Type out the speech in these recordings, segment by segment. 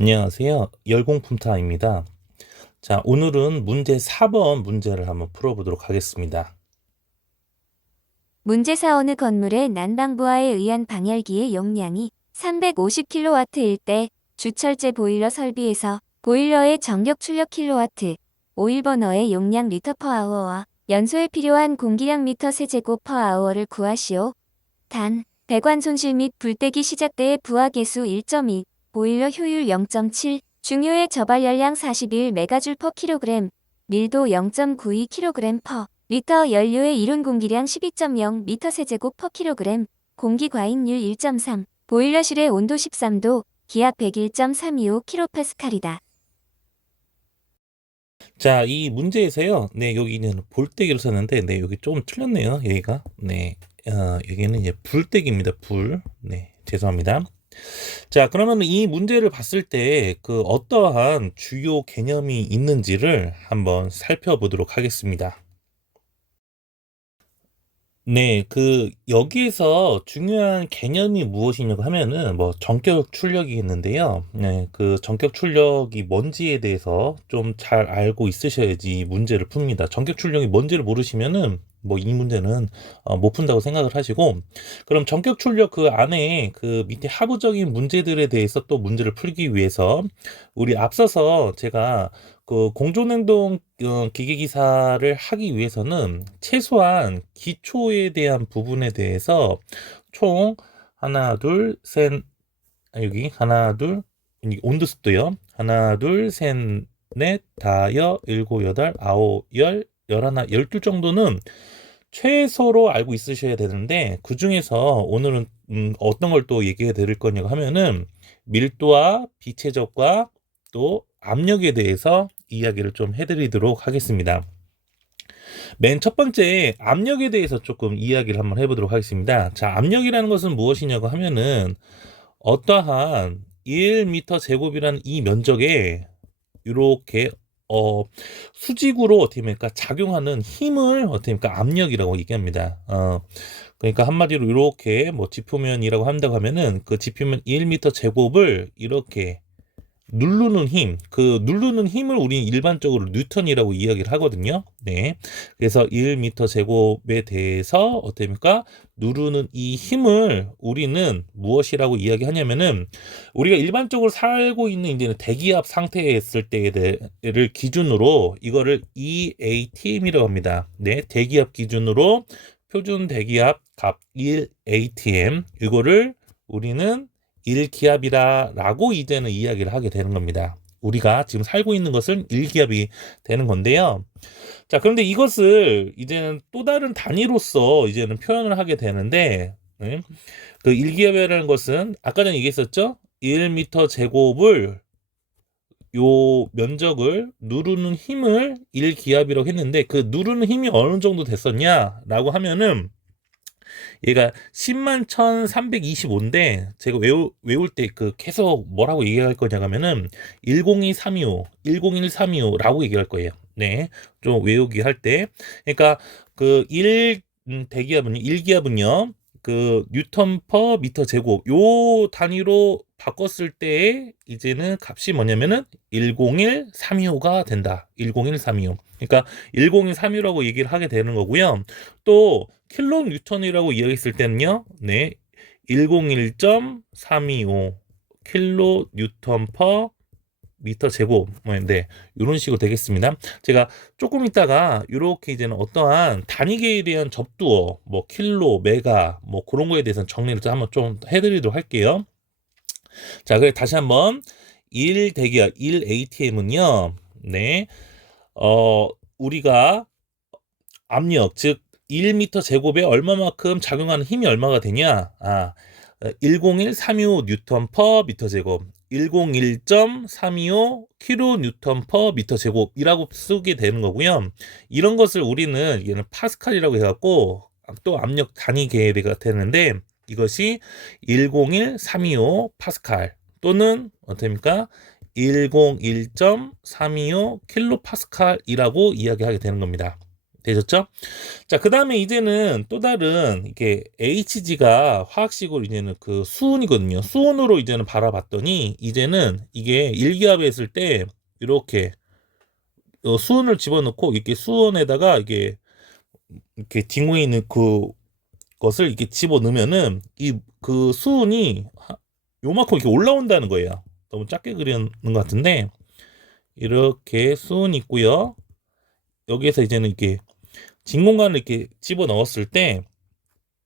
안녕하세요. 열공품타입니다. 자, 오늘은 문제 4번 문제를 한번 풀어보도록 하겠습니다. 문제사 어느 건물의 난방부하에 의한 방열기의 용량이 350kW일 때 주철제 보일러 설비에서 보일러의 전격 출력 킬로와트, 오일버너의 용량 리터 퍼 아워와 연소에 필요한 공기량 미터 세제곱 퍼 아워를 구하시오. 단, 배관 손실 및 불떼기 시작 때의 부하 계수 1.2, 보일러 효율 0.7, 중요의 저발 열량 41 메가줄 퍼 킬로그램, 밀도 0.92kg 퍼 리터 연료의 이론 공기량 12.0 미터 세제곱 퍼 킬로그램, 공기 과잉률 1.3, 보일러실의 온도 13도, 기압 101.325kPa이다. 자, 이 문제에서요. 네, 여기는 볼때기를 썼는데, 네, 여기 조금 틀렸네요. 여기가. 네, 여기는 이제 불때기입니다. 불. 네, 죄송합니다. 자, 그러면 이 문제를 봤을 때 그 어떠한 주요 개념이 있는지를 한번 살펴보도록 하겠습니다. 네, 여기에서 중요한 개념이 무엇이냐고 하면은, 전격 출력이겠는데요. 네, 그 전격 출력이 뭔지에 대해서 좀 잘 알고 있으셔야지 이 문제를 풉니다. 전격 출력이 뭔지를 모르시면은, 이 문제는 못 푼다고 생각을 하시고, 그럼 전격 출력 그 안에 그 밑에 하부적인 문제들에 대해서 또 문제를 풀기 위해서, 우리 앞서서 제가 그 공존행동 기계기사를 하기 위해서는 최소한 기초에 대한 부분에 대해서 총 하나, 둘, 셋, 여기 하나, 둘, 온도습도요. 하나, 둘, 셋, 넷, 다여, 일곱, 여덟, 아홉, 열, 열하나, 열둘 정도는 최소로 알고 있으셔야 되는데 그 중에서 오늘은 어떤 걸 또 얘기해 드릴 거냐고 하면은 밀도와 비체적과 또 압력에 대해서 이야기를 좀 해드리도록 하겠습니다. 맨 첫 번째 압력에 대해서 조금 이야기를 한번 해보도록 하겠습니다. 자, 압력이라는 것은 무엇이냐고 하면은 어떠한 1m 제곱이라는 이 면적에 이렇게 수직으로 어떻게 됩니까 작용하는 힘을 어떻게 됩니까 압력이라고 얘기합니다. 그러니까 한마디로 이렇게 지표면이라고 한다고 하면은 그 지표면 1m 제곱을 이렇게 누르는 힘, 그 누르는 힘을 우리는 일반적으로 뉴턴이라고 이야기를 하거든요. 네. 그래서 1m 제곱에 대해서 어떻습니까? 누르는 이 힘을 우리는 무엇이라고 이야기하냐면은 우리가 일반적으로 살고 있는 이제는 대기압 상태에 있을 때를 기준으로 이거를 EATM이라고 합니다. 네. 대기압 기준으로 표준 대기압 값 1ATM 이거를 우리는 1기압이라고 이제는 이야기를 하게 되는 겁니다. 우리가 지금 살고 있는 것은 1기압이 되는 건데요. 자, 그런데 이것을 이제는 또 다른 단위로서 이제는 표현을 하게 되는데, 그 1기압이라는 것은 아까 전에 얘기했었죠? 1m 제곱을 요 면적을 누르는 힘을 1기압이라고 했는데 그 누르는 힘이 어느 정도 됐었냐라고 하면은 얘가 10만 1325인데 제가 외울 때 그 계속 뭐라고 얘기할 거냐 하면은 102325, 101325라고 얘기할 거예요. 네. 좀 외우기 할 때. 그러니까 그 1기압은요. 1기압은요. 그 뉴턴 퍼 미터 제곱 요 단위로 바꿨을 때 이제는 값이 뭐냐면은 101325가 된다. 101325. 그러니까 101325라고 얘기를 하게 되는 거고요. 또 킬로 뉴턴이라고 이야기했을 때는요. 네. 101.325 킬로 뉴턴 퍼 미터 제곱. 네. 이런 식으로 되겠습니다. 제가 조금 있다가 이렇게 이제는 어떠한 단위계에 대한 접두어, 킬로, 메가, 그런 거에 대해서 정리를 좀 한번 좀 해드리도록 할게요. 자, 그래 다시 한번 1 대기압 1 ATM은요. 네. 우리가 압력, 즉 1m 제곱에 얼마만큼 작용하는 힘이 얼마가 되냐? 101.325 뉴턴 퍼 미터 제곱, 101.325 킬로 뉴턴 퍼 미터 제곱이라고 쓰게 되는 거고요. 이런 것을 우리는 얘는 파스칼이라고 해갖고 또 압력 단위 계가 되는데 이것이 101.325 파스칼 또는 어떻습니까? 101.325 킬로 파스칼이라고 이야기하게 되는 겁니다. 되셨죠? 자, 그 다음에 이제는 또 다른 이게 HG가 화학식으로 이제는 그 수은이거든요. 수은으로 이제는 바라봤더니 이제는 이게 일기압에 했을 때 이렇게 수은을 집어넣고 이렇게 수은에다가 이게 이렇게 딩후에 있는 그 것을 이렇게 집어넣으면은 이 그 수은이 요만큼 이렇게 올라온다는 거예요. 너무 작게 그리는 것 같은데 이렇게 수은이 있고요. 여기에서 이제는 이렇게 진공관을 이렇게 집어 넣었을 때,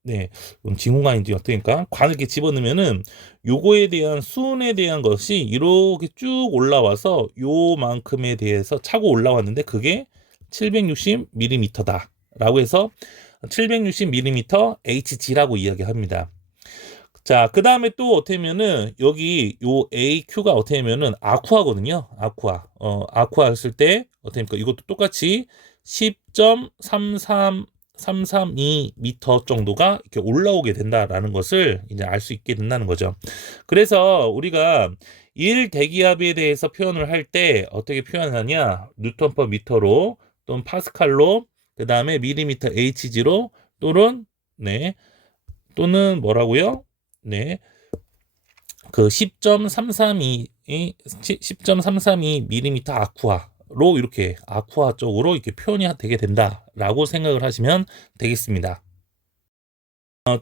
네, 그럼 진공관인지 어떻게니까 관을 이렇게 집어 넣으면은 요거에 대한 수은에 대한 것이 이렇게 쭉 올라와서 요만큼에 대해서 차고 올라왔는데 그게 760mm다 라고 해서 760mm HG라고 이야기합니다. 자, 그 다음에 또 어떻게 하면은 여기 요 AQ가 어떻게 하면은 아쿠아거든요. 아쿠아. 아쿠아 했을 때 어떻게 합니까? 이것도 똑같이 10.33332m 정도가 이렇게 올라오게 된다라는 것을 이제 알 수 있게 된다는 거죠. 그래서 우리가 1 대기압에 대해서 표현을 할 때 어떻게 표현하냐? 뉴턴 퍼 미터로 또는 파스칼로 그다음에 밀리미터 HG로 또는 네. 또는 뭐라고요? 네. 그 10.332mm 아쿠아로 이렇게 아쿠아 쪽으로 이렇게 표현이 되게 된다라고 생각을 하시면 되겠습니다.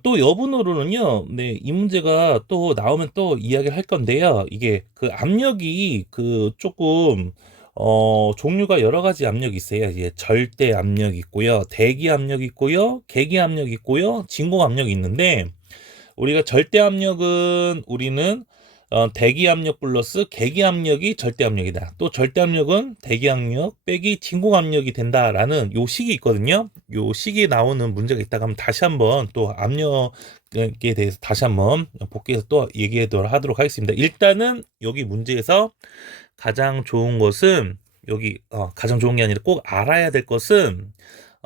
또 여분으로는요, 네, 이 문제가 또 나오면 또 이야기를 할 건데요. 이게 그 압력이 그 조금 종류가 여러 가지 압력이 있어요. 이제 절대 압력이 있고요, 대기 압력이 있고요, 계기 압력이 있고요, 진공 압력이 있는데 우리가 절대 압력은 우리는 대기 압력 플러스 계기 압력이 절대 압력이다. 또 절대 압력은 대기 압력 빼기 진공 압력이 된다라는 요 식이 있거든요. 요 식이 나오는 문제가 있다가 하면 다시 한번 또 압력에 대해서 다시 한번 복귀해서 또 얘기하도록 하겠습니다. 일단은 여기 문제에서 가장 좋은 것은 여기 가장 좋은 게 아니라 꼭 알아야 될 것은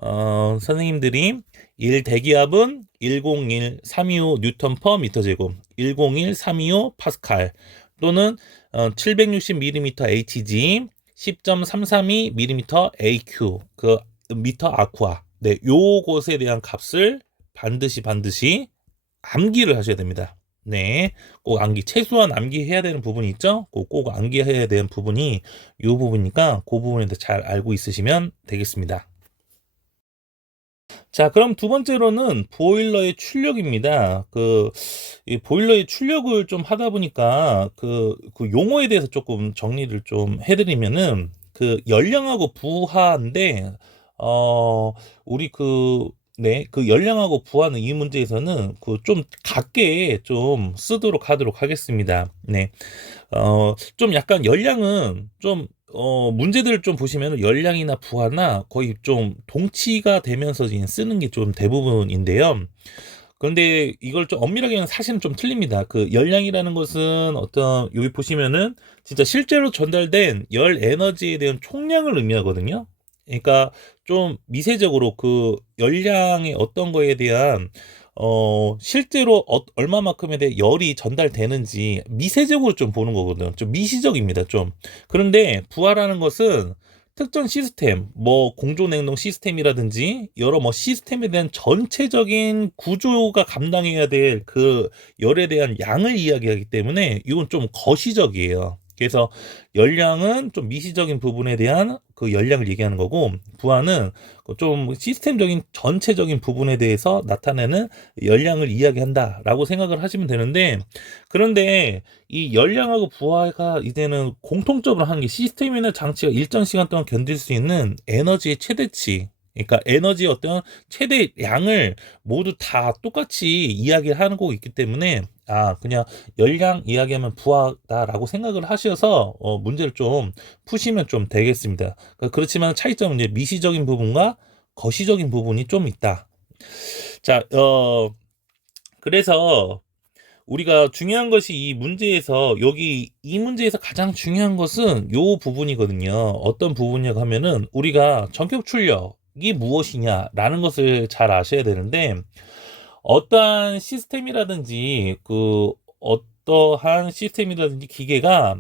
선생님들이 1 대기압은 101325 뉴턴 퍼 미터 제곱, 101325 파스칼 또는 760mm HG, 10.332mm AQ 그 미터 아쿠아. 네, 요것에 대한 값을 반드시 암기를 하셔야 됩니다. 네, 꼭 암기, 최소한 암기해야 되는 부분이 있죠? 꼭 암기해야 되는 부분이 이 부분이니까 그 부분에 대해 잘 알고 있으시면 되겠습니다. 자, 그럼 두 번째로는 보일러의 출력입니다. 이 보일러의 출력을 좀 하다 보니까 그 용어에 대해서 조금 정리를 좀 해드리면은 그 열량하고 부하인데, 우리 네, 그 열량하고 부하는 이 문제에서는 그 좀 같게 좀 쓰도록 하도록 하겠습니다. 네. 좀 약간 열량은 좀 문제들을 좀 보시면 열량이나 부하나 거의 좀 동치가 되면서 이제 쓰는 게 좀 대부분인데요. 그런데 이걸 좀 엄밀하게 하면 사실은 좀 틀립니다. 그 열량이라는 것은 어떤 여기 보시면은 진짜 실제로 전달된 열 에너지에 대한 총량을 의미하거든요. 그러니까 좀 미세적으로 그 열량의 어떤 거에 대한 실제로 얼마만큼에 대해 열이 전달되는지 미세적으로 좀 보는 거거든요. 좀 미시적입니다, 좀. 그런데 부하라는 것은 특정 시스템, 뭐 공조냉동 시스템이라든지 여러 뭐 시스템에 대한 전체적인 구조가 감당해야 될 그 열에 대한 양을 이야기하기 때문에 이건 좀 거시적이에요. 그래서 열량은 좀 미시적인 부분에 대한 그 열량을 얘기하는 거고, 부하는 좀 시스템적인 전체적인 부분에 대해서 나타내는 열량을 이야기한다라고 생각을 하시면 되는데, 그런데 이 열량하고 부하가 이제는 공통적으로 하는 게 시스템이나 장치가 일정 시간 동안 견딜 수 있는 에너지의 최대치, 그러니까 에너지의 어떤 최대량을 모두 다 똑같이 이야기를 하는 거고 있기 때문에 그냥 열량 이야기하면 부하다라고 생각을 하셔서 문제를 좀 푸시면 좀 되겠습니다. 그렇지만 차이점은 이제 미시적인 부분과 거시적인 부분이 좀 있다. 자, 그래서 우리가 중요한 것이 이 문제에서 여기 이 문제에서 가장 중요한 것은 요 부분이거든요. 어떤 부분이냐고 하면은 우리가 전격 출력이 무엇이냐라는 것을 잘 아셔야 되는데, 어떠한 시스템이라든지 어떠한 시스템이라든지 기계가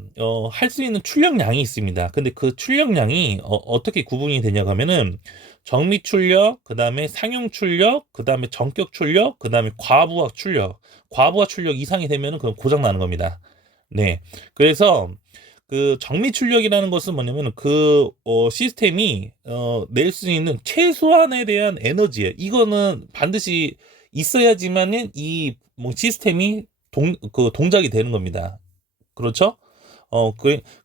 할 수 있는 출력량이 있습니다. 근데 그 출력량이 어떻게 구분이 되냐고 하면은 정미 출력, 그 다음에 상용 출력, 그 다음에 전격 출력, 그 다음에 과부하 출력. 과부하 출력 이상이 되면은 그건 고장 나는 겁니다. 네. 그래서 그 정미 출력이라는 것은 뭐냐면 그 시스템이 낼 수 있는 최소한에 대한 에너지예요. 이거는 반드시 있어야지만은 이 뭐 시스템이 그 동작이 되는 겁니다. 그렇죠?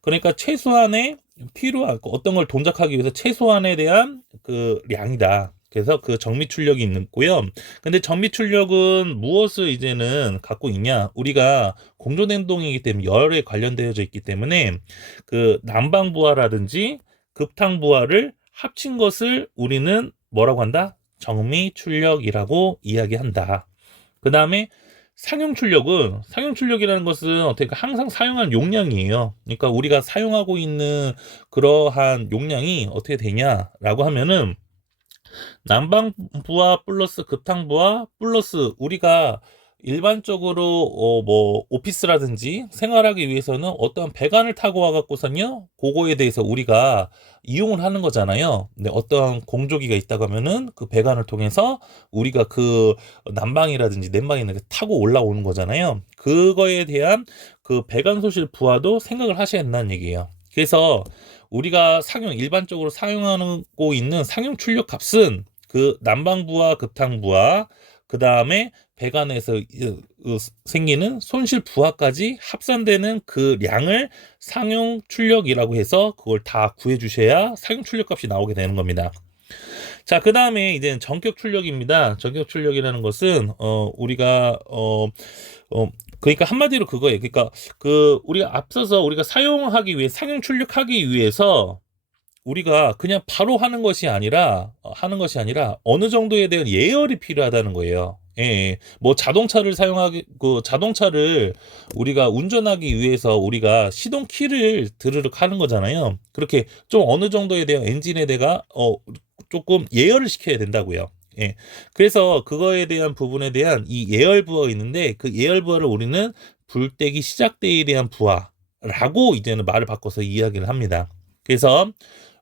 그러니까 최소한의 필요한 어떤 걸 동작하기 위해서 최소한에 대한 그 량이다. 그래서 그 정미 출력이 있고요. 근데 정미 출력은 무엇을 이제는 갖고 있냐? 우리가 공조냉동이기 때문에 열에 관련되어져 있기 때문에 그 난방부하라든지 급탕부하를 합친 것을 우리는 뭐라고 한다? 정미 출력이라고 이야기한다. 그 다음에 상용 출력이라는 것은 어떻게 항상 사용하는 용량이에요. 그러니까 우리가 사용하고 있는 그러한 용량이 어떻게 되냐라고 하면은 난방부하 플러스 급탕부하 플러스 우리가 일반적으로 뭐 오피스라든지 생활하기 위해서는 어떤 배관을 타고 와갖고선요 그거에 대해서 우리가 이용을 하는 거잖아요. 근데 어떤 공조기가 있다고 하면은 그 배관을 통해서 우리가 그 난방이라든지 냉방이나 타고 올라오는 거잖아요. 그거에 대한 그 배관 소실 부하도 생각을 하셔야 된다는 얘기예요. 그래서 우리가 일반적으로 사용하고 있는 상용 출력 값은 그 난방부하 급탕부하 그 다음에 배관에서 생기는 손실 부하까지 합산되는 그 량을 상용 출력이라고 해서 그걸 다 구해 주셔야 상용 출력 값이 나오게 되는 겁니다. 자, 그 다음에 이제 전격 출력입니다. 전격 출력이라는 것은 우리가 그러니까 한마디로 그거예요. 그러니까 그 우리가 앞서서 우리가 사용하기 위해 상용 출력하기 위해서 우리가 그냥 바로 하는 것이 아니라 어느 정도에 대한 예열이 필요하다는 거예요. 예, 예. 뭐 자동차를 우리가 운전하기 위해서 우리가 시동 키를 드르륵 하는 거잖아요. 그렇게 좀 어느 정도에 대한 엔진에 대가 조금 예열을 시켜야 된다고요. 예. 그래서 그거에 대한 부분에 대한 이 예열 부하가 있는데 그 예열 부하를 우리는 불떼기 시작 때에 대한 부하라고 이제는 말을 바꿔서 이야기를 합니다. 그래서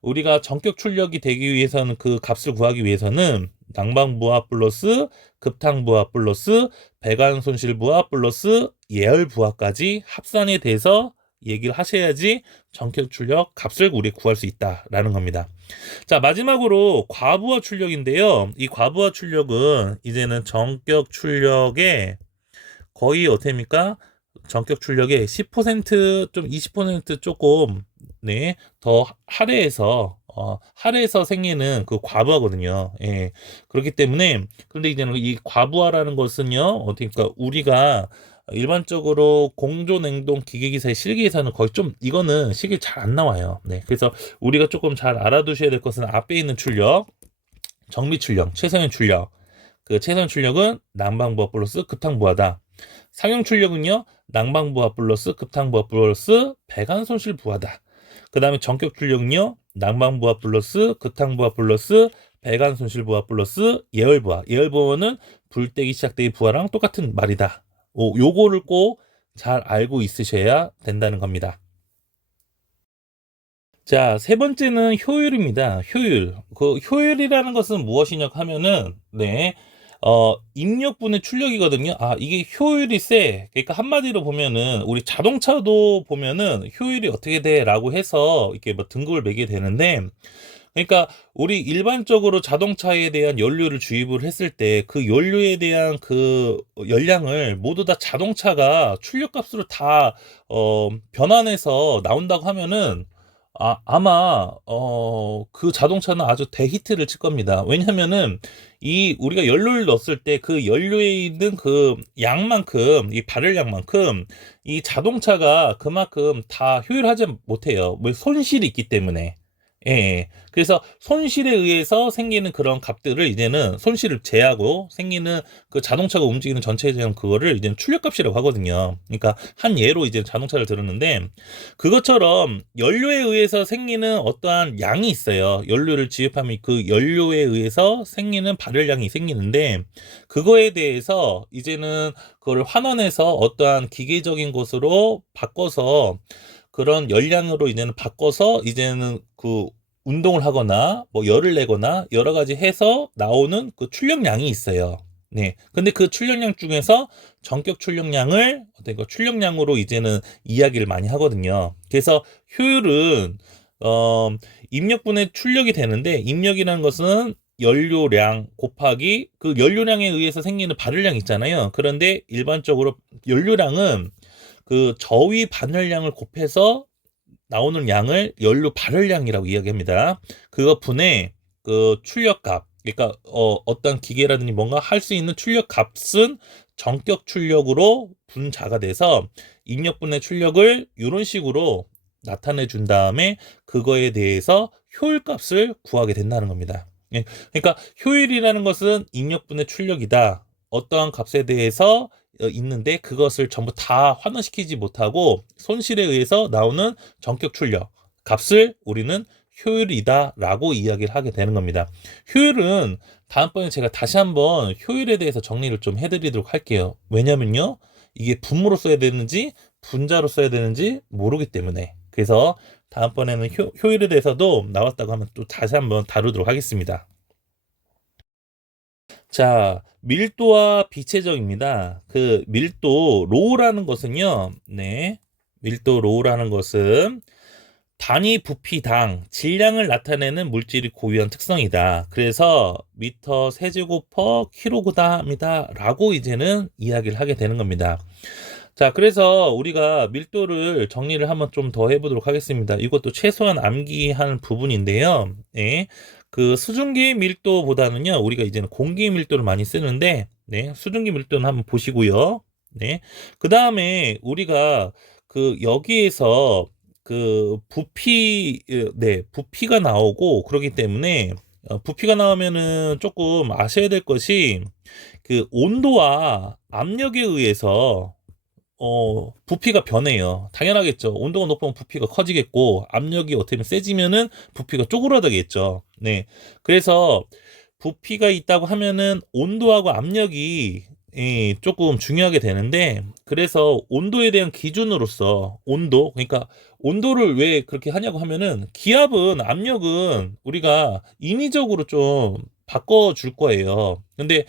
우리가 전격 출력이 되기 위해서는 그 값을 구하기 위해서는 난방부하 플러스 급탕부하 플러스 배관 손실부하 플러스 예열부하까지 합산이 돼서 얘기를 하셔야지 전격 출력 값을 우리 구할 수 있다라는 겁니다. 자, 마지막으로 과부하 출력인데요. 이 과부하 출력은 이제는 전격 출력의 거의 어떻습니까? 전격 출력의 10%좀 20% 조금 더 할애해서 생기는 그 과부하거든요. 예. 그렇기 때문에 그런데 이제는 이 과부하라는 것은요. 어떻게 그러니까 우리가 일반적으로 공조냉동 기계기사의 실기에서는 거의 좀 이거는 실기 잘 안 나와요. 네. 그래서 우리가 조금 잘 알아두셔야 될 것은 앞에 있는 출력, 정미 출력, 최소한 출력. 그 최소한 출력은 난방부하 플러스 급탕부하다. 상용 출력은요. 난방부하 플러스 급탕부하 플러스 배관 손실 부하다. 그 다음에 전격 출력은요. 난방부하 플러스 급탕부하 플러스 배관 손실 부하 플러스 예열부하. 예열부하는 불떼기 시작되기 부하랑 똑같은 말이다. 요거를 꼭 잘 알고 있으셔야 된다는 겁니다. 자, 세 번째는 효율입니다. 효율. 그 효율이라는 것은 무엇이냐고 하면은, 입력분의 출력이거든요. 아, 이게 효율이 세. 그러니까 한마디로 보면은, 우리 자동차도 보면은 효율이 어떻게 돼? 라고 해서 이렇게 뭐 등급을 매게 되는데, 그러니까 우리 일반적으로 자동차에 대한 연료를 주입을 했을 때 그 연료에 대한 그 열량을 모두 다 자동차가 출력값으로 다 변환해서 나온다고 하면은 아마 그 자동차는 아주 대히트를 칠 겁니다. 왜냐면은 이 우리가 연료를 넣었을 때 그 연료에 있는 그 양만큼 이 발열량만큼 이 자동차가 그만큼 다 효율하지 못해요. 뭐 손실이 있기 때문에. 예, 예. 그래서 손실에 의해서 생기는 그런 값들을 이제는 손실을 제하고 생기는 그 자동차가 움직이는 전체에 대한 그거를 이제는 출력값이라고 하거든요. 그러니까 한 예로 이제 자동차를 들었는데 그것처럼 연료에 의해서 생기는 어떠한 양이 있어요. 연료를 지급하면 그 연료에 의해서 생기는 발열량이 생기는데 그거에 대해서 이제는 그걸 환원해서 어떠한 기계적인 것으로 바꿔서 그런 열량으로 이제는 바꿔서 이제는 그 운동을 하거나 뭐 열을 내거나 여러 가지 해서 나오는 그 출력량이 있어요. 네. 근데 그 출력량 중에서 전격 출력량을 어떤 그 출력량으로 이제는 이야기를 많이 하거든요. 그래서 효율은 어 입력분의 출력이 되는데 입력이라는 것은 연료량 곱하기 그 연료량에 의해서 생기는 발열량 있잖아요. 그런데 일반적으로 연료량은 그 저위 반열량을 곱해서 나오는 양을 연료 발열량이라고 이야기합니다. 그거 분의 그 출력값, 그러니까 어떤 기계라든지 뭔가 할 수 있는 출력값은 전격 출력으로 분자가 돼서 입력분의 출력을 이런 식으로 나타내 준 다음에 그거에 대해서 효율값을 구하게 된다는 겁니다. 예, 그러니까 효율이라는 것은 입력분의 출력이다. 어떠한 값에 대해서 있는데 그것을 전부 다 환원시키지 못하고 손실에 의해서 나오는 전격 출력 값을 우리는 효율이다라고 이야기를 하게 되는 겁니다. 효율은 다음번에 제가 다시 한번 효율에 대해서 정리를 좀 해드리도록 할게요. 왜냐면요, 이게 분모로 써야 되는지 분자로 써야 되는지 모르기 때문에. 그래서 다음번에는 효율에 대해서도 나왔다고 하면 또 다시 한번 다루도록 하겠습니다. 자, 밀도와 비체적입니다. 그 밀도 로우라는 것은요, 네, 밀도 로우라는 것은 단위 부피당 질량을 나타내는 물질이 고유한 특성이다. 그래서 미터 세제곱 퍼 킬로그램이다라고 이제는 이야기를 하게 되는 겁니다. 자, 그래서 우리가 밀도를 정리를 한번 좀 더 해보도록 하겠습니다. 이것도 최소한 암기하는 부분인데요. 네. 그 수증기 밀도보다는요, 우리가 이제는 공기 밀도를 많이 쓰는데, 네, 수증기 밀도는 한번 보시고요. 네. 그 다음에 우리가 그 여기에서 그 부피, 네, 부피가 나오고 그러기 때문에 부피가 나오면은 조금 아셔야 될 것이 그 온도와 압력에 의해서 부피가 변해요. 당연하겠죠. 온도가 높으면 부피가 커지겠고, 압력이 어떻게 보면 세지면은 부피가 쪼그라들겠죠. 네. 그래서 부피가 있다고 하면은 온도하고 압력이 조금 중요하게 되는데, 그래서 온도에 대한 기준으로서 온도, 그러니까 온도를 왜 그렇게 하냐고 하면은 기압은 압력은 우리가 인위적으로 좀 바꿔줄 거예요. 근데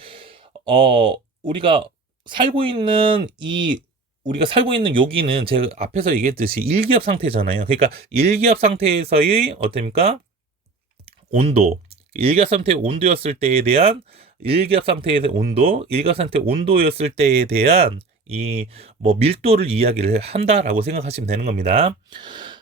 우리가 살고 있는 이 우리가 살고 있는 여기는 제가 앞에서 얘기했듯이 일기압 상태잖아요. 그러니까 일기압 상태에서의 어떻습니까? 온도. 일기압 상태의 온도였을 때에 대한 일기압 상태의 온도, 일기압 상태 온도였을 때에 대한 이 뭐 밀도를 이야기를 한다라고 생각하시면 되는 겁니다.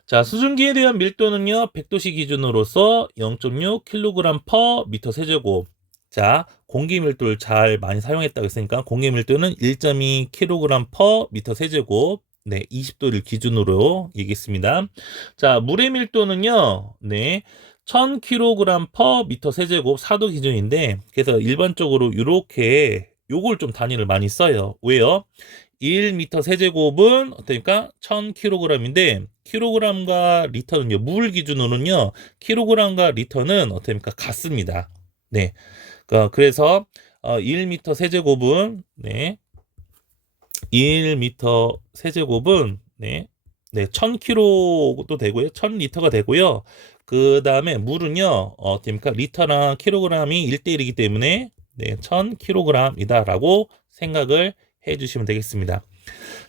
자, 수증기에 대한 밀도는요, 100도씨 기준으로서 0.6 kg per 미터 세제곱. 자, 공기 밀도를 잘 많이 사용했다고 했으니까 공기 밀도는 1.2 kg per 미터 세제곱. 네, 20도를 기준으로 얘기했습니다. 자, 물의 밀도는요, 네, 1000kg per 미터 세제곱 4도 기준인데, 그래서 일반적으로 이렇게 요걸 좀 단위를 많이 써요. 왜요? 1미터 세제곱은 어떠니까 1000kg인데 킬로그램과 리터는요, 물 기준으로는요, 킬로그램과 리터는 어떻습니까? 같습니다. 네. 그래서 1미터 세제곱은 네. 1미터 세제곱은 네. 네, 1000kg도 되고요. 1000리터가 되고요. 그 다음에 물은요, 어떻습니까? 리터랑 킬로그램이 1대1이기 때문에 네, 1000kg이다라고 생각을 해주시면 되겠습니다.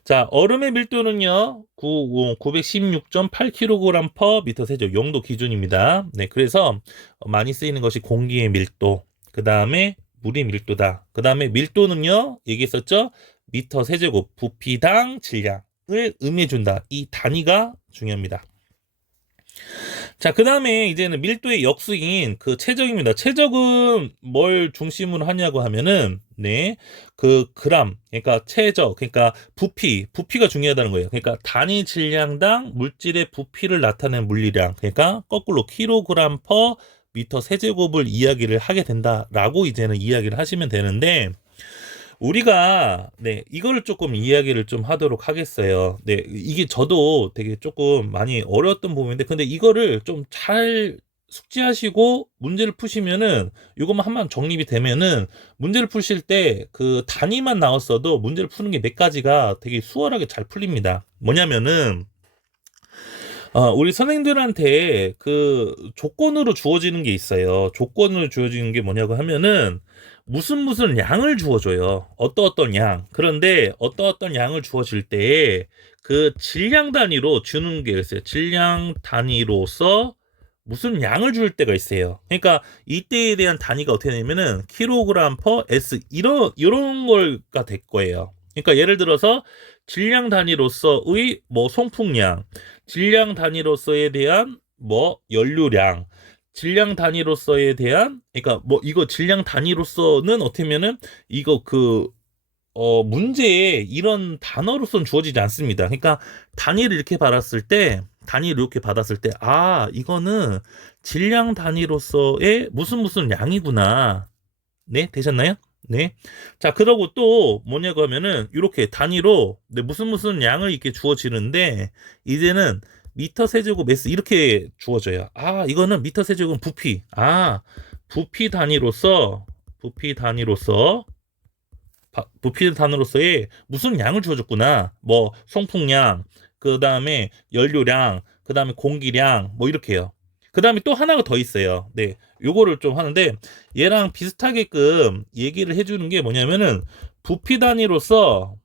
자, 얼음의 밀도는요, 916.8kg per 미터 세제곱 용도 기준입니다. 네, 그래서 많이 쓰이는 것이 공기의 밀도, 그 다음에 물의 밀도다. 그 다음에 밀도는요, 얘기했었죠? 미터 세제곱 부피당 질량을 의미해준다. 이 단위가 중요합니다. 자, 그 다음에 이제는 밀도의 역수인 그 최적입니다. 최적은 뭘 중심으로 하냐고 하면은, 네, 그 그램, 그러니까 최적, 그러니까 부피가 중요하다는 거예요. 그러니까 단위 질량당 물질의 부피를 나타내는 물리량, 그러니까 거꾸로 킬로그램 퍼 미터 세제곱을 이야기를 하게 된다라고 이제는 이야기를 하시면 되는데, 우리가 네 이거를 조금 이야기를 좀 하도록 하겠어요. 네 이게 저도 되게 조금 많이 어려웠던 부분인데 근데 이거를 좀 잘 숙지하시고 문제를 푸시면은 이것만 한번 정립이 되면은 문제를 푸실 때 그 단위만 나왔어도 문제를 푸는 게 몇 가지가 되게 수월하게 잘 풀립니다. 뭐냐면은 우리 선생들한테 그 조건으로 주어지는 게 있어요. 조건으로 주어지는 게 뭐냐고 하면은 무슨 양을 주어줘요. 어떤 양. 그런데 어떤 양을 주어질 때 그 질량 단위로 주는 게 있어요. 질량 단위로서 무슨 양을 줄 때가 있어요. 그러니까 이때에 대한 단위가 어떻게 되냐면은 킬로그램 퍼 S 이런 걸가 될 거예요. 그러니까 예를 들어서 질량 단위로서의 뭐 송풍량 질량 단위로서에 대한 뭐 연료량, 질량 단위로서에 대한 그러니까 뭐 이거 질량 단위로서는 어떻게 면은 이거 그 문제에 이런 단어로서는 주어지지 않습니다. 그러니까 단위를 이렇게 받았을 때, 이거는 질량 단위로서의 무슨 양이구나. 네, 되셨나요? 네. 자, 그러고 또 뭐냐고 하면은 이렇게 단위로 네, 무슨 양을 이렇게 주어지는데 이제는 미터 세제곱 S 이렇게 주어져요. 이거는 미터 세제곱 부피. 부피 단위로서 부피 단위로서의 무슨 양을 주어졌구나. 뭐 송풍량, 그 다음에 연료량, 그 다음에 공기량, 뭐 이렇게요. 그 다음에 또 하나가 더 있어요. 네, 요거를 좀 하는데 얘랑 비슷하게끔 얘기를 해주는 게 뭐냐면은 부피 단위로서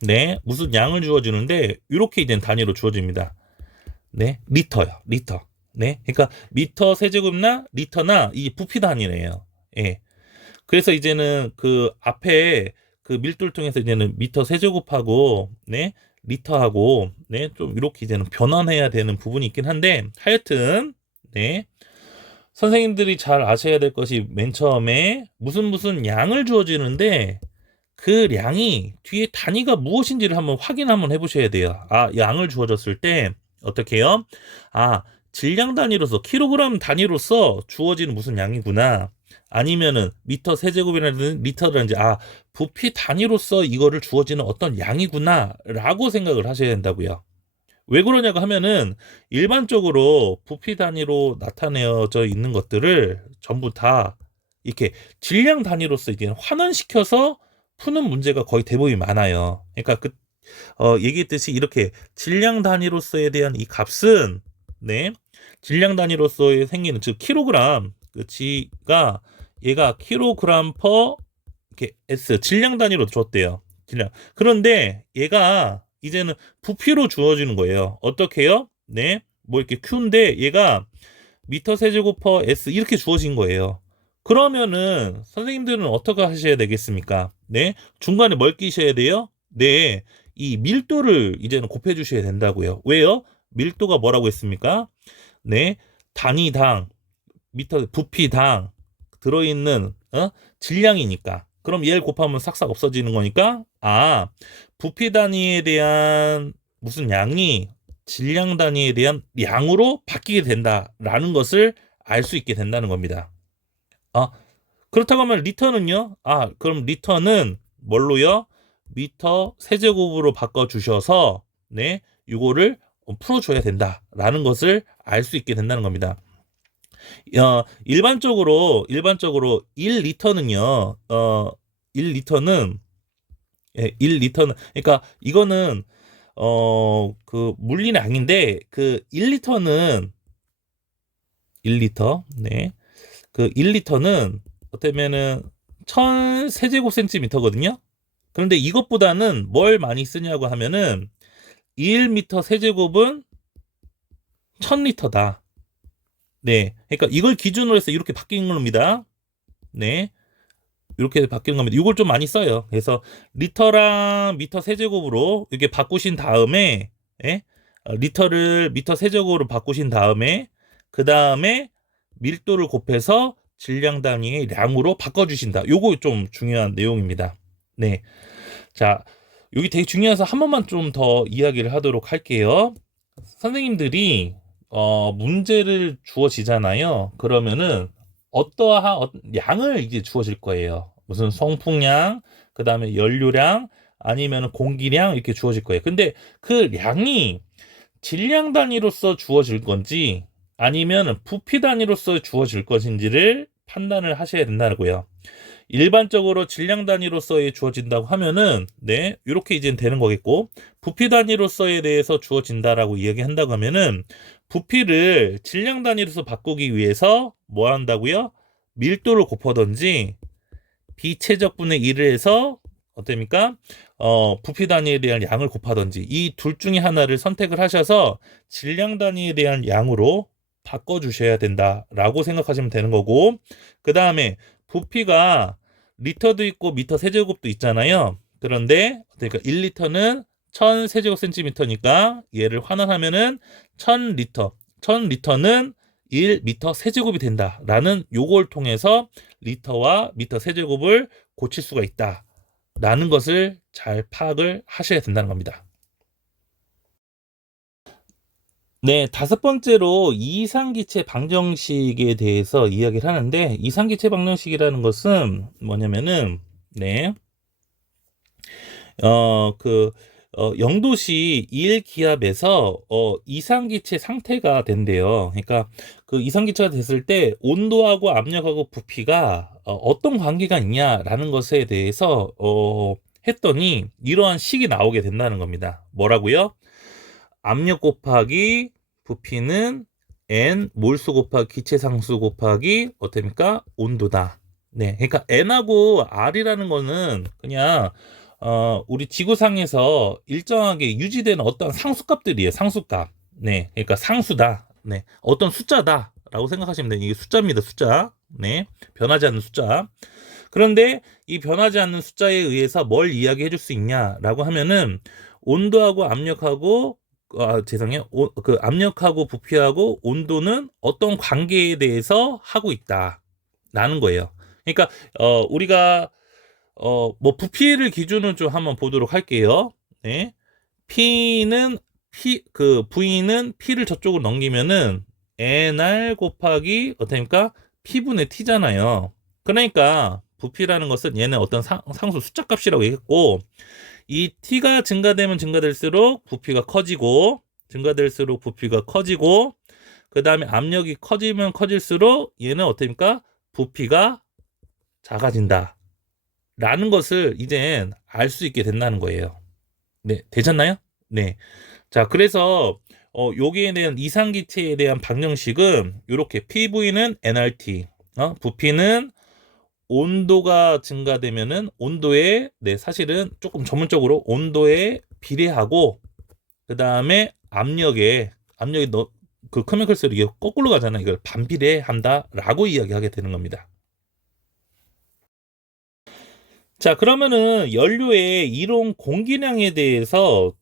네 무슨 양을 주어주는데 이렇게 이제 단위로 주어집니다. 네, 리터요, 리터. 네, 그러니까 미터 세제곱이나 리터나 이 부피 단위네요. 예. 그래서 이제는 그 앞에 그 밀도를 통해서 이제는 미터 세제곱하고 네 리터하고 네 좀 이렇게 이제는 변환해야 되는 부분이 있긴 한데 하여튼 네 선생님들이 잘 아셔야 될 것이 맨 처음에 무슨 양을 주어지는데 그 양이 뒤에 단위가 무엇인지를 한번 해보셔야 돼요. 양을 주어졌을 때 어떻게 해요? 질량 단위로서 킬로그램 단위로서 주어지는 무슨 양이구나. 아니면은 미터 세제곱이라든지 리터라든지 부피 단위로서 이거를 주어지는 어떤 양이구나라고 생각을 하셔야 된다고요. 왜 그러냐고 하면은 일반적으로 부피 단위로 나타내어져 있는 것들을 전부 다 이렇게 질량 단위로서 이제 환원시켜서 푸는 문제가 거의 대부분이 많아요. 그러니까 얘기했듯이 이렇게 질량 단위로서에 대한 이 값은 네 질량 단위로서에 생기는 즉 킬로그램 그 G가 얘가 킬로그램 퍼 이렇게 S 질량 단위로 줬대요. 질량. 그런데 얘가 이제는 부피로 주어지는 거예요. 어떻게 해요? 네. 뭐 이렇게 Q인데 얘가 미터 세제곱 퍼 S 이렇게 주어진 거예요. 그러면은 선생님들은 어떻게 하셔야 되겠습니까? 네. 중간에 뭘 끼셔야 돼요? 네. 이 밀도를 이제는 곱해 주셔야 된다고요. 왜요? 밀도가 뭐라고 했습니까? 네. 단위당 미터 부피당 들어있는 질량이니까. 그럼 얘를 곱하면 싹싹 없어지는 거니까 부피 단위에 대한 무슨 양이 질량 단위에 대한 양으로 바뀌게 된다라는 것을 알 수 있게 된다는 겁니다. 그렇다고 하면 리터는요? 그럼 리터는 뭘로요? 미터 세제곱으로 바꿔 주셔서 네, 이거를 풀어줘야 된다라는 것을 알 수 있게 된다는 겁니다. 일반적으로 1리터는요. 1리터는 1리터는 그러니까 이거는 그 물리는 아닌데 그 1리터는 1리터 네. 그 1리터는 어쩌면은 1000 세제곱센티미터거든요. 그런데 이것보다는 뭘 많이 쓰냐고 하면은 1미터 세제곱은 1000리터다. 네. 그러니까 이걸 기준으로 해서 이렇게 바뀌는 겁니다. 네. 이렇게 바뀌는 겁니다. 이걸 좀 많이 써요. 그래서 리터랑 미터 세제곱으로 이렇게 바꾸신 다음에 예? 리터를 미터 세제곱으로 바꾸신 다음에 그 다음에 밀도를 곱해서 질량 단위의 량으로 바꿔주신다. 요거 좀 중요한 내용입니다. 네. 자, 여기 되게 중요해서 한 번만 좀 더 이야기를 하도록 할게요. 선생님들이 문제를 주어지잖아요. 그러면은 어떠한 양을 이제 주어질 거예요. 무슨 성풍량, 그 다음에 연료량, 아니면 공기량 이렇게 주어질 거예요. 근데 그 량이 질량 단위로서 주어질 건지 아니면 부피 단위로서 주어질 것인지를 판단을 하셔야 된다고요. 일반적으로 질량 단위로서에 주어진다고 하면은 네 이렇게 이제 되는 거겠고, 부피 단위로서에 대해서 주어진다라고 이야기한다고 하면은 부피를 질량 단위로서 바꾸기 위해서 뭐 한다고요? 밀도를 곱하던지 비최적분의 1을 해서 어떻습니까? 부피 단위에 대한 양을 곱하던지 이 둘 중에 하나를 선택을 하셔서 질량 단위에 대한 양으로 바꿔주셔야 된다라고 생각하시면 되는 거고, 그 다음에 부피가 리터도 있고 미터 세제곱도 있잖아요. 그런데 그러니까 1리터는 1000 세제곱센티미터니까 얘를 환원하면은 1000리터, 1000리터는 1미터 세제곱이 된다라는 요걸 통해서 리터와 미터 세제곱을 고칠 수가 있다라는 것을 잘 파악을 하셔야 된다는 겁니다. 네, 다섯 번째로 이상기체 방정식에 대해서 이야기를 하는데, 이상기체 방정식이라는 것은 뭐냐면은, 네, 그, 0도씨 1기압에서 이상기체 상태가 된대요. 그러니까 그 이상기체가 됐을 때 온도하고 압력하고 부피가 어떤 관계가 있냐라는 것에 대해서 했더니 이러한 식이 나오게 된다는 겁니다. 뭐라고요? 압력 곱하기 부피는 N 몰수 곱하기 기체 상수 곱하기 어떻습니까? 온도다. 네, 그러니까 N하고 R이라는 거는 그냥 우리 지구상에서 일정하게 유지되는 어떤 상수값들이에요. 상수값. 네, 그러니까 상수다. 네, 어떤 숫자다라고 생각하시면 돼요. 이게 숫자입니다. 숫자. 네, 변하지 않는 숫자. 그런데 이 변하지 않는 숫자에 의해서 뭘 이야기해 줄 수 있냐라고 하면은 온도하고 압력하고 죄송해요. 그 압력하고 부피하고 온도는 어떤 관계에 대해서 하고 있다라는 거예요. 그러니까 우리가 뭐 부피를 기준으로 좀 한번 보도록 할게요. 네. V는 P를 저쪽으로 넘기면은 NR 곱하기 어떻습니까? P분의 T잖아요. 그러니까 부피라는 것은 얘는 어떤 상수 숫자 값이라고 얘기했고, 이 T가 증가되면 증가될수록 부피가 커지고, 증가될수록 부피가 커지고, 그 다음에 압력이 커지면 커질수록 얘는 어떻습니까? 부피가 작아진다 라는 것을 이젠 알 수 있게 된다는 거예요. 네, 되셨나요? 네. 자, 그래서 여기에 대한 이상기체에 대한 방정식은 이렇게 PV는 nRT, 부피는 온도가 증가되면은 온도에, 네, 사실은 조금 전문적으로 온도에 비례하고, 그 다음에 압력이 그 크면 클수록 이게 거꾸로 가잖아. 이걸 반비례한다라고 이야기하게 되는 겁니다. 자, 그러면은 연료의 이론 공기량에 대해서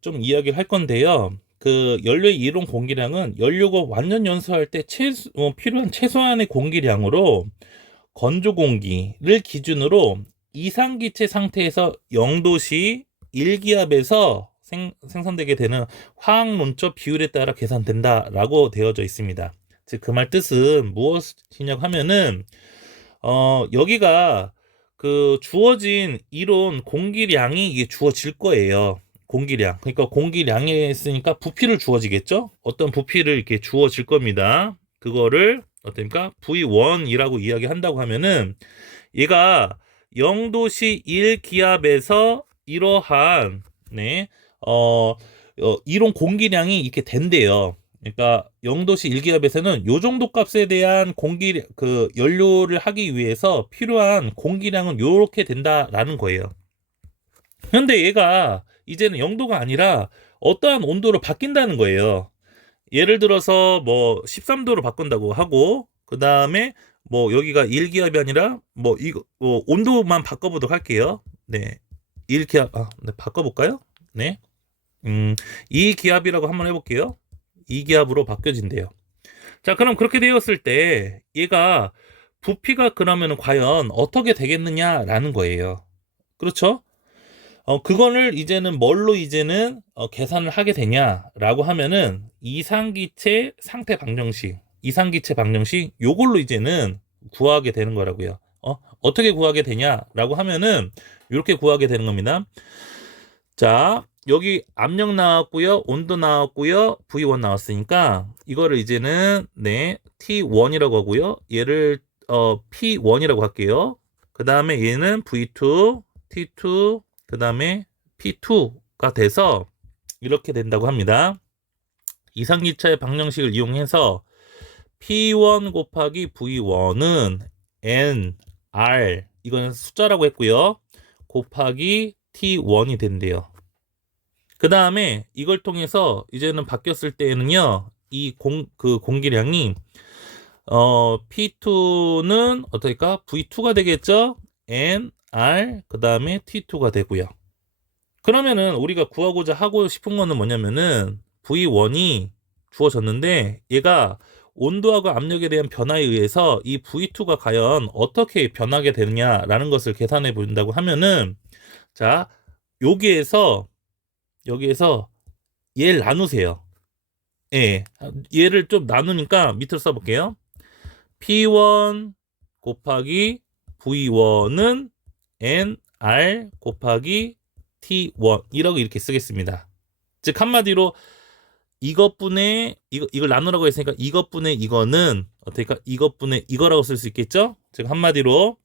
좀 이야기를 할 건데요. 그 연료의 이론 공기량은 연료가 완전 연소할 때 필요한 최소한의 공기량으로 건조 공기를 기준으로 이상기체 상태에서 0도씨 1기압에서 생성되게 되는 화학론적 비율에 따라 계산된다라고 되어져 있습니다. 즉, 그 말 뜻은 무엇이냐고 하면은 여기가 그 주어진 이론 공기량이 이게 주어질 거예요. 공기량. 그러니까 공기량에 있으니까 부피를 주어지겠죠? 어떤 부피를 이렇게 주어질 겁니다. 그거를 어떻습니까? V1이라고 이야기한다고 하면은 얘가 0도씨 1기압에서 이러한 네, 이론 공기량이 이렇게 된대요. 그러니까 0도씨 1기압에서는 요 정도 값에 대한 그 연료를 하기 위해서 필요한 공기량은 요렇게 된다라는 거예요. 그런데 얘가 이제는 0도가 아니라 어떠한 온도로 바뀐다는 거예요. 예를 들어서 뭐 13도로 바꾼다고 하고, 그 다음에 뭐 여기가 1기압이 아니라 뭐 이거 온도만 바꿔보도록 할게요. 네, 1기압 네, 바꿔볼까요? 네. 이 기압이라고 한번 해볼게요. 이 기압으로 바뀌어진대요. 자, 그럼 그렇게 되었을 때 얘가 부피가 그러면 과연 어떻게 되겠느냐라는 거예요. 그렇죠? 그거를 이제는 뭘로 이제는 계산을 하게 되냐라고 하면은 이상기체 상태 방정식, 이상기체 방정식 요걸로 이제는 구하게 되는 거라고요. 어떻게 구하게 되냐라고 하면은 이렇게 구하게 되는 겁니다. 자, 여기 압력 나왔고요, 온도 나왔고요, V1 나왔으니까 이거를 이제는 네 T1이라고 하고요, 얘를 P1이라고 할게요. 그 다음에 얘는 V2, T2, 그 다음에 P2가 돼서 이렇게 된다고 합니다. 이상기차의 방정식을 이용해서 P1 곱하기 V1은 N, R, 이거는 숫자라고 했고요. 곱하기 T1이 된대요. 그 다음에 이걸 통해서 이제는 바뀌었을 때에는요, 그 공기량이 P2는 어떨까? V2가 되겠죠? N, R, 그 다음에 T2가 되고요. 그러면은 우리가 구하고자 하고 싶은 거는 뭐냐면은 V1이 주어졌는데 얘가 온도하고 압력에 대한 변화에 의해서 이 V2가 과연 어떻게 변하게 되느냐라는 것을 계산해 본다고 하면은 자, 여기에서 얘를 나누세요. 예. 얘를 좀 나누니까 밑으로 써볼게요. P1 곱하기 V1은 NR 곱하기 T1 이렇게 쓰겠습니다. 즉 한마디로 이걸 나누라고 했으니까 이것분의 이거는 어떻게 이것분의 이거라고 쓸 수 있겠죠? 즉 한마디로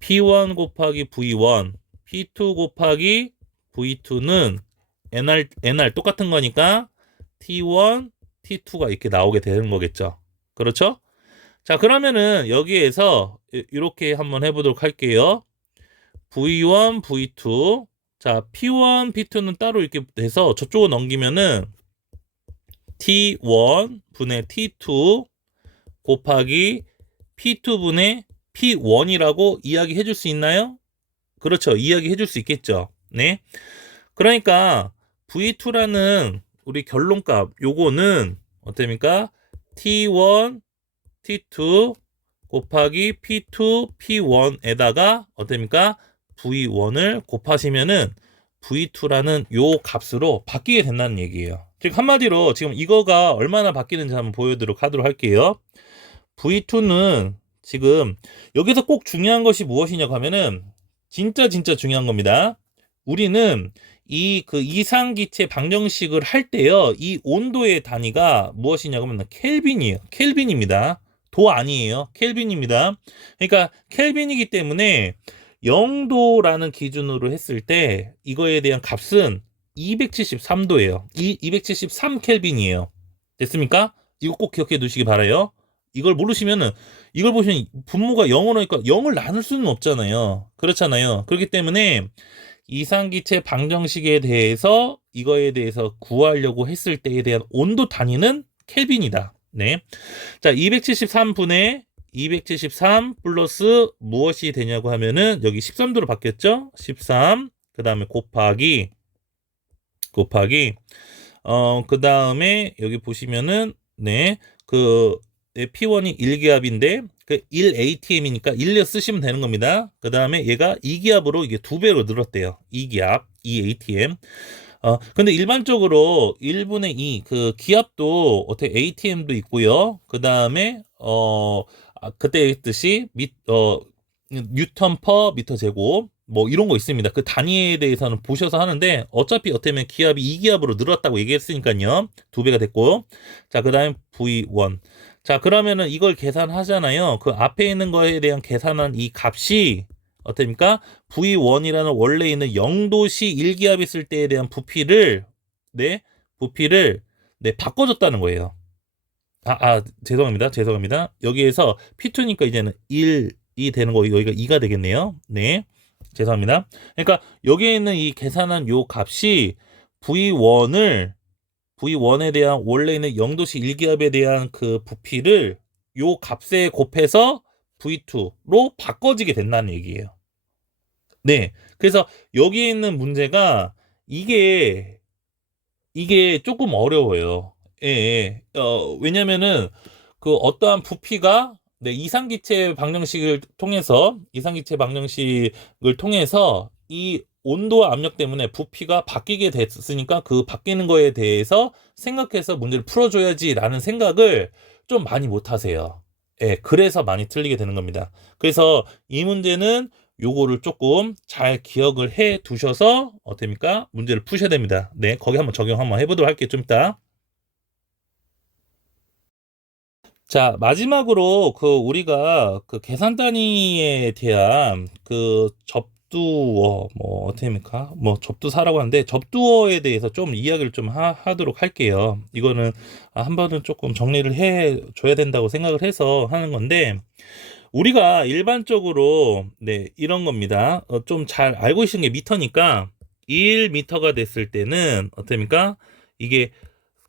P1 곱하기 V1, P2 곱하기 V2는 NR 똑같은 거니까 T1, T2가 이렇게 나오게 되는 거겠죠. 그렇죠? 자, 그러면은 여기에서 이렇게 한번 해보도록 할게요. V1, V2. 자, P1, P2는 따로 이렇게 돼서 저쪽으로 넘기면은 T1 분의 T2 곱하기 P2 분의 P1이라고 이야기해 줄 수 있나요? 그렇죠. 이야기해 줄 수 있겠죠. 네. 그러니까 V2라는 우리 결론값 요거는 어떻습니까? T1, T2 곱하기 P2, P1에다가 어떻습니까? V1을 곱하시면은 V2라는 요 값으로 바뀌게 된다는 얘기예요. 즉 한마디로 지금 이거가 얼마나 바뀌는지 한번 보여드리도록 하도록 할게요. V2는 지금 여기서 꼭 중요한 것이 무엇이냐고 하면은 진짜 중요한 겁니다. 우리는 이 그 이상기체 방정식을 할 때요, 이 온도의 단위가 무엇이냐고 하면 켈빈이에요. 켈빈입니다. 도 아니에요. 켈빈입니다. 그러니까 켈빈이기 때문에 0도라는 기준으로 했을 때 이거에 대한 값은 273도예요. 273 켈빈이에요. 됐습니까? 이거 꼭 기억해 두시기 바라요. 이걸 모르시면은 이걸 보시면 분모가 0으로니까 0을 나눌 수는 없잖아요. 그렇잖아요. 그렇기 때문에 이상기체 방정식에 대해서 이거에 대해서 구하려고 했을 때에 대한 온도 단위는 켈빈이다. 네. 자, 273분의 273 플러스 무엇이 되냐고 하면은 여기 13도로 바뀌었죠? 13. 그다음에 곱하기 그다음에 여기 보시면은 네. P1이 1기압인데 그 1atm이니까 1려 쓰시면 되는 겁니다. 그 다음에 얘가 2기압으로 이게 2배로 늘었대요. 2기압, 2atm. 근데 일반적으로 1분의 2, 그 기압도 어떻게 atm도 있고요. 그 다음에, 그때 했듯이, 뉴턴 퍼 미터 제곱, 뭐 이런 거 있습니다. 그 단위에 대해서는 보셔서 하는데, 어차피 어떻게 기압이 2기압으로 늘었다고 얘기했으니까요. 2배가 됐고. 자, 그 다음에 V1. 자, 그러면은 이걸 계산하잖아요. 그 앞에 있는 거에 대한 계산한 이 값이 어떻습니까? V1이라는 원래 있는 0도씨 1기압 있을 때에 대한 부피를 네, 바꿔줬다는 거예요. 죄송합니다. 여기에서 P2니까 이제는 1이 되는 거, 여기가 2가 되겠네요. 네. 죄송합니다. 그러니까 여기에 있는 이 계산한 요 값이 V1에 대한 원래 있는 0도씨 1기압에 대한 그 부피를 요 값에 곱해서 V2로 바꿔지게 된다는 얘기예요. 네. 그래서 여기에 있는 문제가 이게 이게 조금 어려워요. 예, 예. 왜냐면은 그 어떠한 부피가 네, 이상기체 방정식을 통해서 이 온도와 압력 때문에 부피가 바뀌게 됐으니까 그 바뀌는 거에 대해서 생각해서 문제를 풀어줘야지라는 생각을 좀 많이 못 하세요. 예, 그래서 많이 틀리게 되는 겁니다. 그래서 이 문제는 요거를 조금 잘 기억을 해 두셔서 어떻습니까? 문제를 푸셔야 됩니다. 네, 거기 한번 적용 한번 해보도록 할게요. 좀 이따. 자, 마지막으로 그 우리가 그 계산 단위에 대한 그 접두어 뭐 어떻습니까? 뭐 접두사라고 하는데 접두어에 대해서 좀 이야기를 좀 하도록 할게요. 이거는 한 번은 조금 정리를 해 줘야 된다고 생각을 해서 하는 건데 우리가 일반적으로 네, 이런 겁니다. 좀 잘 알고 계시는 게 미터니까 1미터가 됐을 때는 어떻습니까? 이게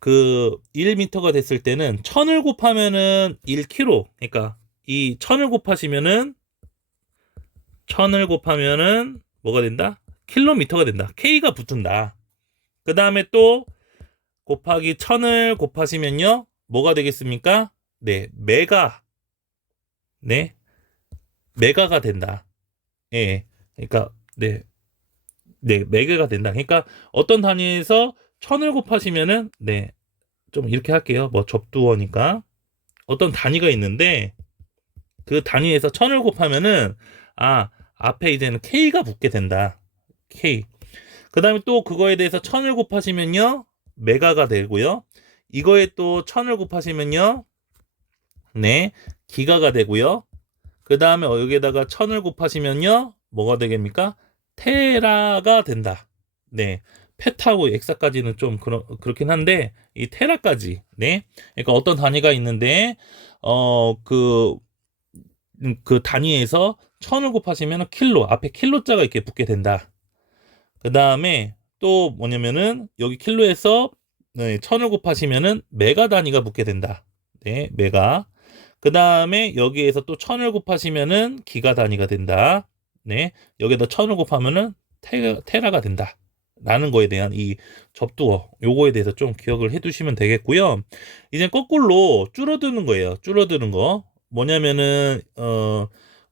그 1미터가 됐을 때는 1000을 곱하면은 1kg. 그러니까 이 1000을 곱하시면은 1000을 곱하면은 뭐가 된다? 킬로미터가 된다. K가 붙은다. 그 다음에 또 곱하기 1000을 곱하시면요. 뭐가 되겠습니까? 네, 메가. 네, 메가가 된다. 예. 그러니까 네, 네, 메가가 된다. 그러니까 어떤 단위에서 1000을 곱하시면은 네, 좀 이렇게 할게요. 뭐 접두어니까 어떤 단위가 있는데 그 단위에서 1000을 곱하면은 아, 앞에 이제는 K가 붙게 된다. K. 그다음에 또 그거에 대해서 1000을 곱하시면요. 메가가 되고요. 이거에 또 1000을 곱하시면요. 네, 기가가 되고요. 그다음에 여기에다가 1000을 곱하시면요. 뭐가 되겠습니까? 테라가 된다. 네. 페타고 엑사까지는 좀 그렇긴 한데 이 테라까지. 네. 그러니까 어떤 단위가 있는데 그 단위에서 1000을 곱하시면 킬로 앞에 킬로자가 이렇게 붙게 된다. 그 다음에 또 뭐냐면은 여기 킬로에서 네, 1000을 곱하시면은 메가 단위가 붙게 된다. 네, 메가. 그 다음에 여기에서 또 1000을 곱하시면은 기가 단위가 된다. 네, 여기다 1000을 곱하면은 테라가 된다. 라는 거에 대한 이 접두어 요거에 대해서 좀 기억을 해두시면 되겠고요. 이제 거꾸로 줄어드는 거예요. 줄어드는 거 뭐냐면은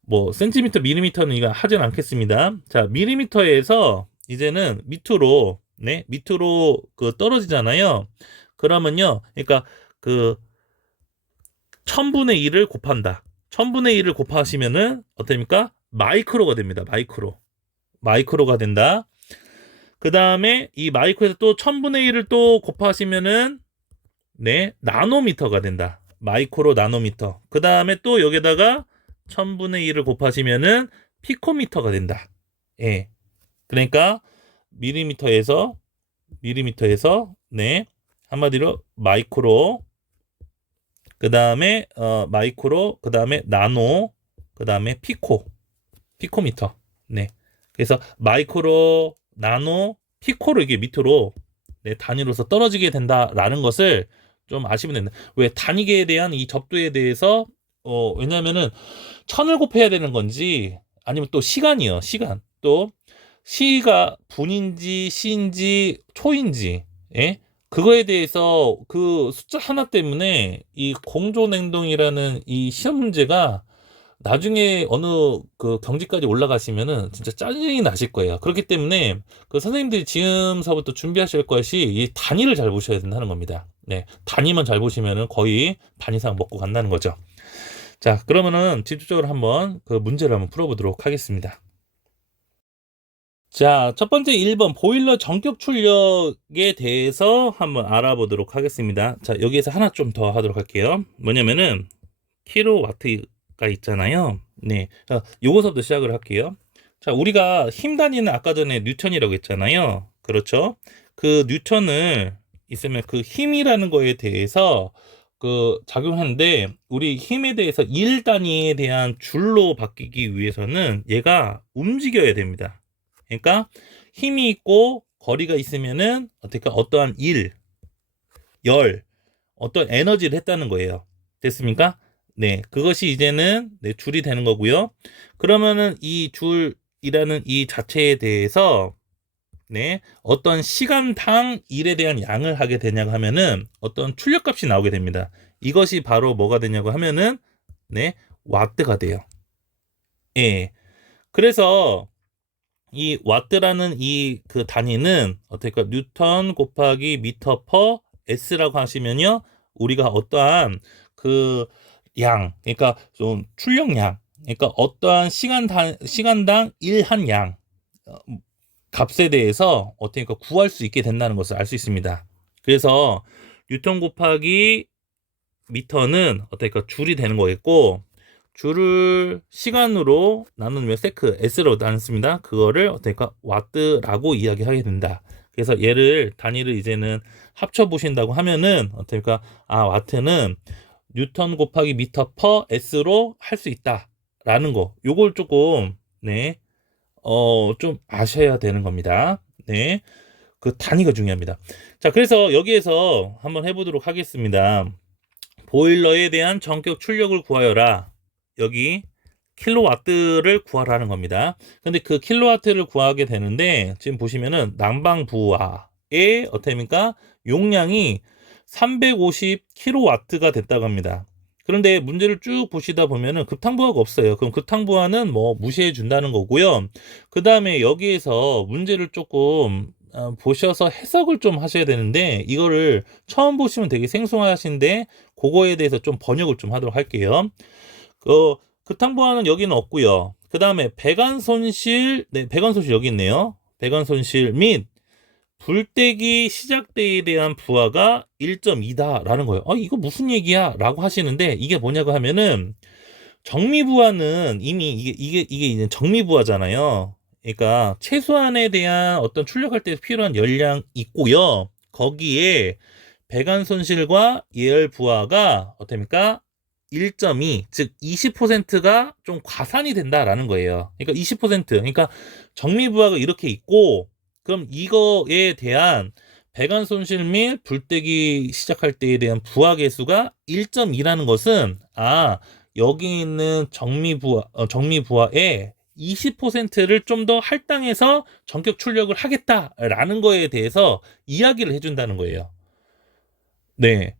뭐 센티미터, 밀리미터는 이거 하진 않겠습니다. 자, 밀리미터에서 이제는 밑으로 네 밑으로 그 떨어지잖아요. 그러면요, 그러니까 그 1000분의 1을 곱한다. 1000분의 1을 곱하시면은 어떻습니까? 마이크로가 됩니다. 마이크로가 된다. 그 다음에 이 마이크로에서 또 1000분의 1을 또 곱하시면은 네, 나노미터가 된다. 마이크로 나노미터. 그 다음에 또 여기다가 1000분의 1을 곱하시면은 피코미터가 된다. 예. 그러니까 밀리미터에서 네, 한마디로 마이크로, 그 다음에 마이크로, 그 다음에 나노, 그 다음에 피코미터. 네. 그래서 마이크로, 나노, 피코로 이게 밑으로 네, 단위로서 떨어지게 된다라는 것을 좀 아시면 된다. 왜 단위계에 대한 이 접두에 대해서 왜냐면은 1000을 곱해야 되는 건지 아니면 또 시간이요. 시간. 또 시가 분인지 시인지 초인지 예? 그거에 대해서 그 숫자 하나 때문에 이 공조냉동이라는 이 시험 문제가 나중에 어느 그 경지까지 올라가시면은 진짜 짜증이 나실 거예요. 그렇기 때문에 그 선생님들이 지금서부터 준비하실 것이 이 단위를 잘 보셔야 된다는 겁니다. 네, 단위만 잘 보시면은 거의 반 이상 먹고 간다는 거죠. 자, 그러면은 집중적으로 한번 그 문제를 한번 풀어보도록 하겠습니다. 자, 첫 번째 1번 보일러 전격 출력에 대해서 한번 알아보도록 하겠습니다. 자, 여기에서 하나 좀 더 하도록 할게요. 뭐냐면은 킬로와트가 있잖아요. 네, 요거서부터 시작을 할게요. 자, 우리가 힘 단위는 아까 전에 뉴턴이라고 했잖아요. 그렇죠? 그 뉴턴을 있으면 그 힘이라는 거에 대해서 그 작용하는데 우리 힘에 대해서 1 단위에 대한 줄로 바뀌기 위해서는 얘가 움직여야 됩니다. 그러니까 힘이 있고 거리가 있으면은 어떻게 어떠한 열, 어떤 에너지를 했다는 거예요. 됐습니까? 네, 그것이 이제는 네, 줄이 되는 거고요. 그러면은 이 줄이라는 이 자체에 대해서 네, 어떤 시간당 일에 대한 양을 하게 되냐고 하면은 어떤 출력값이 나오게 됩니다. 이것이 바로 뭐가 되냐고 하면은 네, 와트가 돼요. 예. 그래서 이 와트라는 이 그 단위는 어떻게 뉴턴 곱하기 미터 퍼 S라고 하시면요. 우리가 어떠한 그 양, 그러니까 좀 출력량, 그러니까 어떠한 시간당 일한 양 값에 대해서 어떻게 구할 수 있게 된다는 것을 알 수 있습니다. 그래서 뉴턴 곱하기 미터는 어떻게 줄이 되는 거겠고 줄을 시간으로 나누면 세크 S로 나눴습니다. 그거를 어떻게 와트라고 이야기하게 된다. 그래서 얘를 단위를 이제는 합쳐 보신다고 하면은 어떻게 와트는 뉴턴 곱하기 미터 퍼 S로 할 수 있다라는 거. 요걸 조금 네. 좀 아셔야 되는 겁니다. 네. 그 단위가 중요합니다. 자, 그래서 여기에서 한번 해보도록 하겠습니다. 보일러에 대한 전격 출력을 구하여라. 여기 킬로와트를 구하라는 겁니다. 근데 그 킬로와트를 구하게 되는데 지금 보시면은 난방부하의 어떻게입니까? 용량이 350킬로와트가 됐다고 합니다. 그런데 문제를 쭉 보시다 보면은 급탕부하가 없어요. 그럼 급탕부하는 뭐 무시해 준다는 거고요. 그 다음에 여기에서 문제를 조금 보셔서 해석을 좀 하셔야 되는데 이거를 처음 보시면 되게 생소하신데 그거에 대해서 좀 번역을 좀 하도록 할게요. 급탕부하는 여기는 없고요. 그 다음에 배관 손실, 네, 배관 손실 여기 있네요. 배관 손실 및 불떼기 시작 때에 대한 부하가 1.2다라는 거예요. 이거 무슨 얘기야? 라고 하시는데 이게 뭐냐고 하면은 정미부하는 이미 이게 이제 정미부하잖아요. 그러니까 최소한에 대한 어떤 출력할 때 필요한 열량 있고요. 거기에 배관 손실과 예열 부하가 어떻습니까? 1.2, 즉 20%가 좀 과산이 된다라는 거예요. 그러니까 20%, 그러니까 정미부하가 이렇게 있고 그럼 이거에 대한 배관 손실 및 불떼기 시작할 때에 대한 부하 계수가 1.2라는 것은 여기 있는 정미부하의 20%를 좀 더 할당해서 전격 출력을 하겠다라는 거에 대해서 이야기를 해준다는 거예요. 네.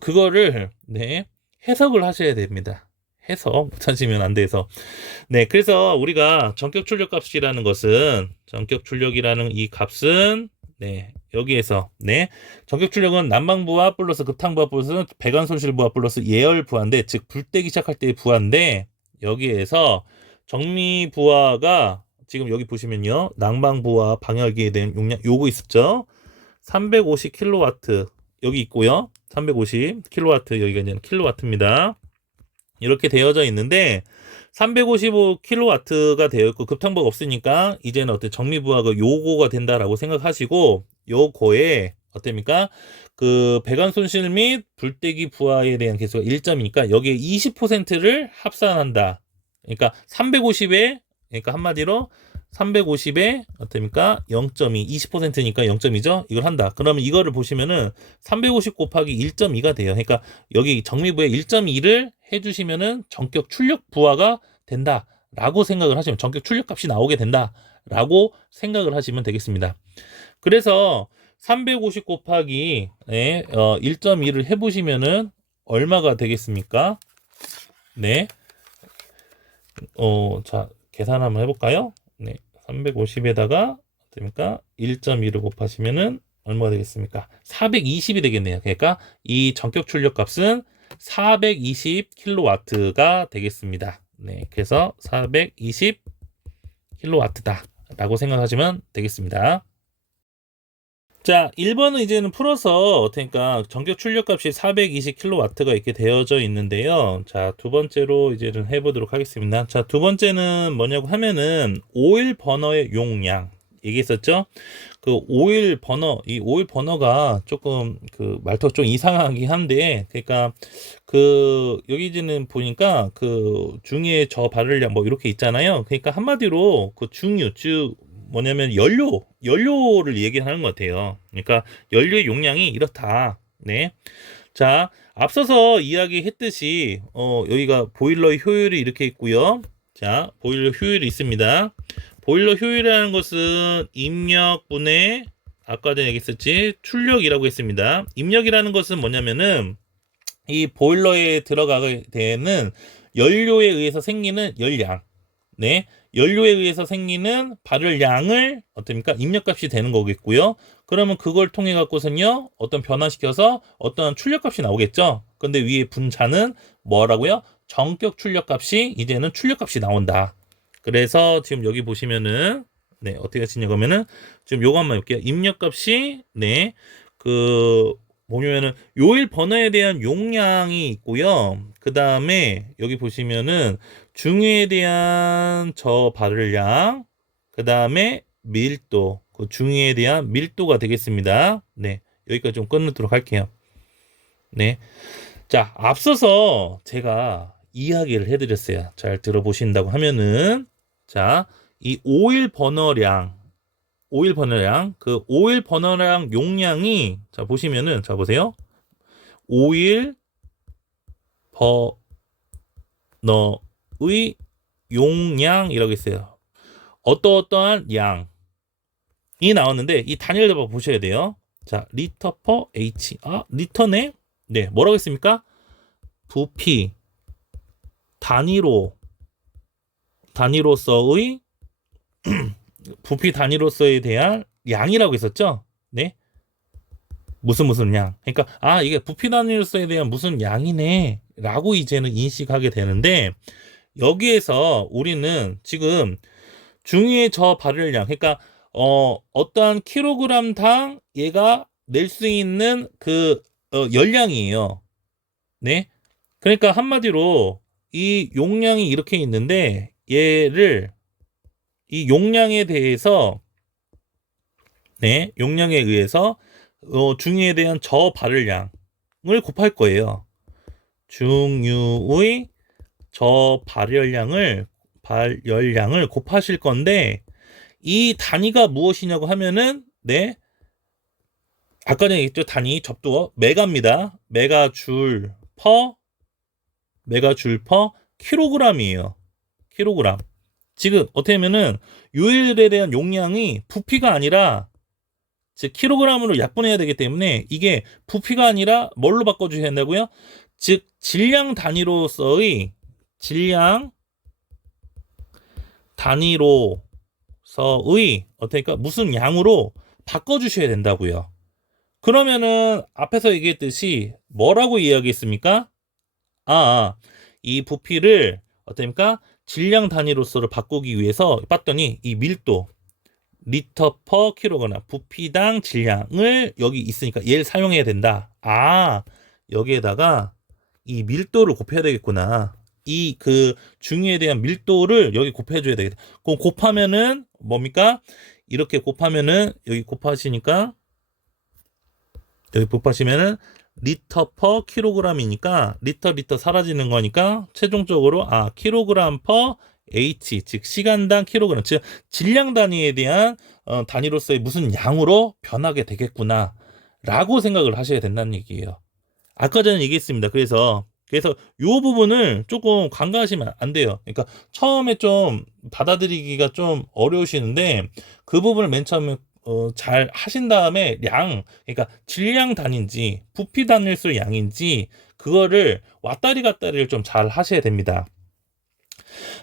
그거를, 네, 해석을 하셔야 됩니다. 해석 못하시면 안 돼서. 네, 그래서 우리가 전격 출력 값이라는 것은, 전격 출력이라는 이 값은, 네, 여기에서, 네, 전격 출력은 난방부하 플러스 급탕부하 플러스 배관 손실 부하 플러스 예열 부하인데, 즉, 불떼기 시작할 때의 부하인데, 여기에서 정미 부하가 지금 여기 보시면요, 난방부하 방열기에 대한 용량, 요거 있었죠? 350kW 여기 있고요. 350kW 여기가 이제 킬로와트입니다. 이렇게 되어져 있는데 355kW가 되어 있고 급탕부가 없으니까 이제는 어떤 정미부하가 요거가 된다라고 생각하시고 요거에 어떻습니까? 그 배관 손실 및 불떼기 부하에 대한 개수가 1점이니까 여기에 20%를 합산한다. 그러니까 350에 그러니까 한마디로 350에 어떻습니까? 0.2, 20%니까 0.2죠? 이걸 한다. 그러면 이거를 보시면은 350 곱하기 1.2가 돼요. 그러니까 여기 정미부에 1.2를 해주시면은 전격 출력 부하가 된다라고 생각을 하시면 전격 출력 값이 나오게 된다라고 생각을 하시면 되겠습니다. 그래서 350 곱하기 1.2를 해보시면은 얼마가 되겠습니까? 네. 자, 계산 한번 해볼까요? 네. 350에다가 됩니까? 1.2를 곱하시면은 얼마가 되겠습니까? 420이 되겠네요. 그러니까 이 전격 출력 값은 420kW가 되겠습니다. 네. 그래서 420kW다 라고 생각하시면 되겠습니다. 자, 1번은 이제는 풀어서 그러니까 전격 출력 값이 420kW가 이렇게 되어져 있는데요. 자, 두 번째로 이제는 해보도록 하겠습니다. 자, 두 번째는 뭐냐고 하면은 오일 버너의 용량 얘기했었죠? 그 오일 버너, 이 오일 버너가 조금 그 말투가 좀 이상하긴 한데, 그러니까 그 여기 이제는 보니까 그 중에 저 발열량 뭐 이렇게 있잖아요. 그러니까 한마디로 그 중유, 즉 뭐냐면 연료를 얘기하는 것 같아요. 그러니까 연료의 용량이 이렇다. 네. 자, 앞서서 여기가 보일러의 효율이 이렇게 있고요. 자, 보일러 효율이 있습니다. 보일러 효율이라는 것은 입력분의 아까 전에 얘기했었지 출력이라고 했습니다. 입력이라는 것은 뭐냐면은 이 보일러에 들어가게 되는 연료에 의해서 생기는 열량, 네, 연료에 의해서 생기는 발열량을 어떻습니까? 입력값이 되는 거겠고요. 그러면 그걸 통해 갖고선요 어떤 변화시켜서 어떤 출력값이 나오겠죠. 근데 위에 분자는 뭐라고요? 전격 출력값이 이제는 출력값이 나온다. 그래서 지금 여기 보시면은 네 어떻게 하시냐고 하면은 지금 요거 한번 볼게요. 입력값이 네그 뭐냐면은 요일 번호에 대한 용량이 있고요. 그 다음에 여기 보시면은 중유에 대한 저 발열량, 그 다음에 밀도, 그 중유에 대한 밀도가 되겠습니다. 네, 여기까지 좀 끊도록 할게요. 네, 자 앞서서 제가 이야기를 해드렸어요. 잘 들어보신다고 하면은 자, 이 오일 버너량, 그 오일 버너량 용량이 자 보시면은 자 보세요. 오일 버너의 용량이라고 있어요. 어떠어떠한 양이 나왔는데 이 단위를 잡아 보셔야 돼요. 자, 리터 퍼 H. 아, 리터네? 네, 뭐라고 했습니까? 부피 단위로서의 부피 단위로서에 대한 양이라고 했었죠? 네. 무슨 양. 그러니까 아 이게 부피 단위로서에 대한 무슨 양이네 라고 이제는 인식하게 되는데 여기에서 우리는 지금 중위의 저 발열량 그러니까 어떠한 킬로그램당 얘가 낼 수 있는 그 열량이에요. 네. 그러니까 한마디로 이 용량이 이렇게 있는데 얘를 이 용량에 대해서 네 용량에 의해서 중유에 대한 저 발열량을 곱할 거예요. 중유의 저 발열량을 곱하실 건데 이 단위가 무엇이냐고 하면은 네 아까 전에 얘기했죠. 단위 접두어 메가입니다. 메가줄 퍼 킬로그램이에요. 킬로그램. 지금 어떻게 하면은 요일에 대한 용량이 부피가 아니라 즉 킬로그램으로 약분해야 되기 때문에 이게 부피가 아니라 뭘로 바꿔주셔야 된다고요? 즉 질량 단위로서의 어떻게니까 무슨 양으로 바꿔주셔야 된다고요. 그러면은 앞에서 얘기했듯이 뭐라고 이야기했습니까? 이 부피를 어떻습니까? 질량 단위로서를 바꾸기 위해서 봤더니 이 밀도 리터 퍼 킬로그램 부피당 질량을 여기 있으니까 얘를 사용해야 된다. 여기에다가 이 밀도를 곱해야 되겠구나. 이 그 중위에 대한 밀도를 여기 곱해줘야 되겠다. 그럼 곱하면은 뭡니까? 이렇게 곱하면은 여기 곱하시니까 여기 곱하시면은 리터 퍼 킬로그램이니까 리터 사라지는 거니까 최종적으로 킬로그램 퍼 H 즉 시간당 킬로그램 즉 질량 단위에 대한 단위로서의 무슨 양으로 변하게 되겠구나 라고 생각을 하셔야 된다는 얘기예요. 아까 전에 얘기했습니다. 그래서 요 부분을 조금 간과하시면 안 돼요. 그러니까 처음에 좀 받아들이기가 좀 어려우시는데 그 부분을 맨 처음에 잘 하신 다음에 그러니까 질량 단위인지 부피 단위일수 양인지 그거를 왔다리 갔다리를 좀 잘 하셔야 됩니다.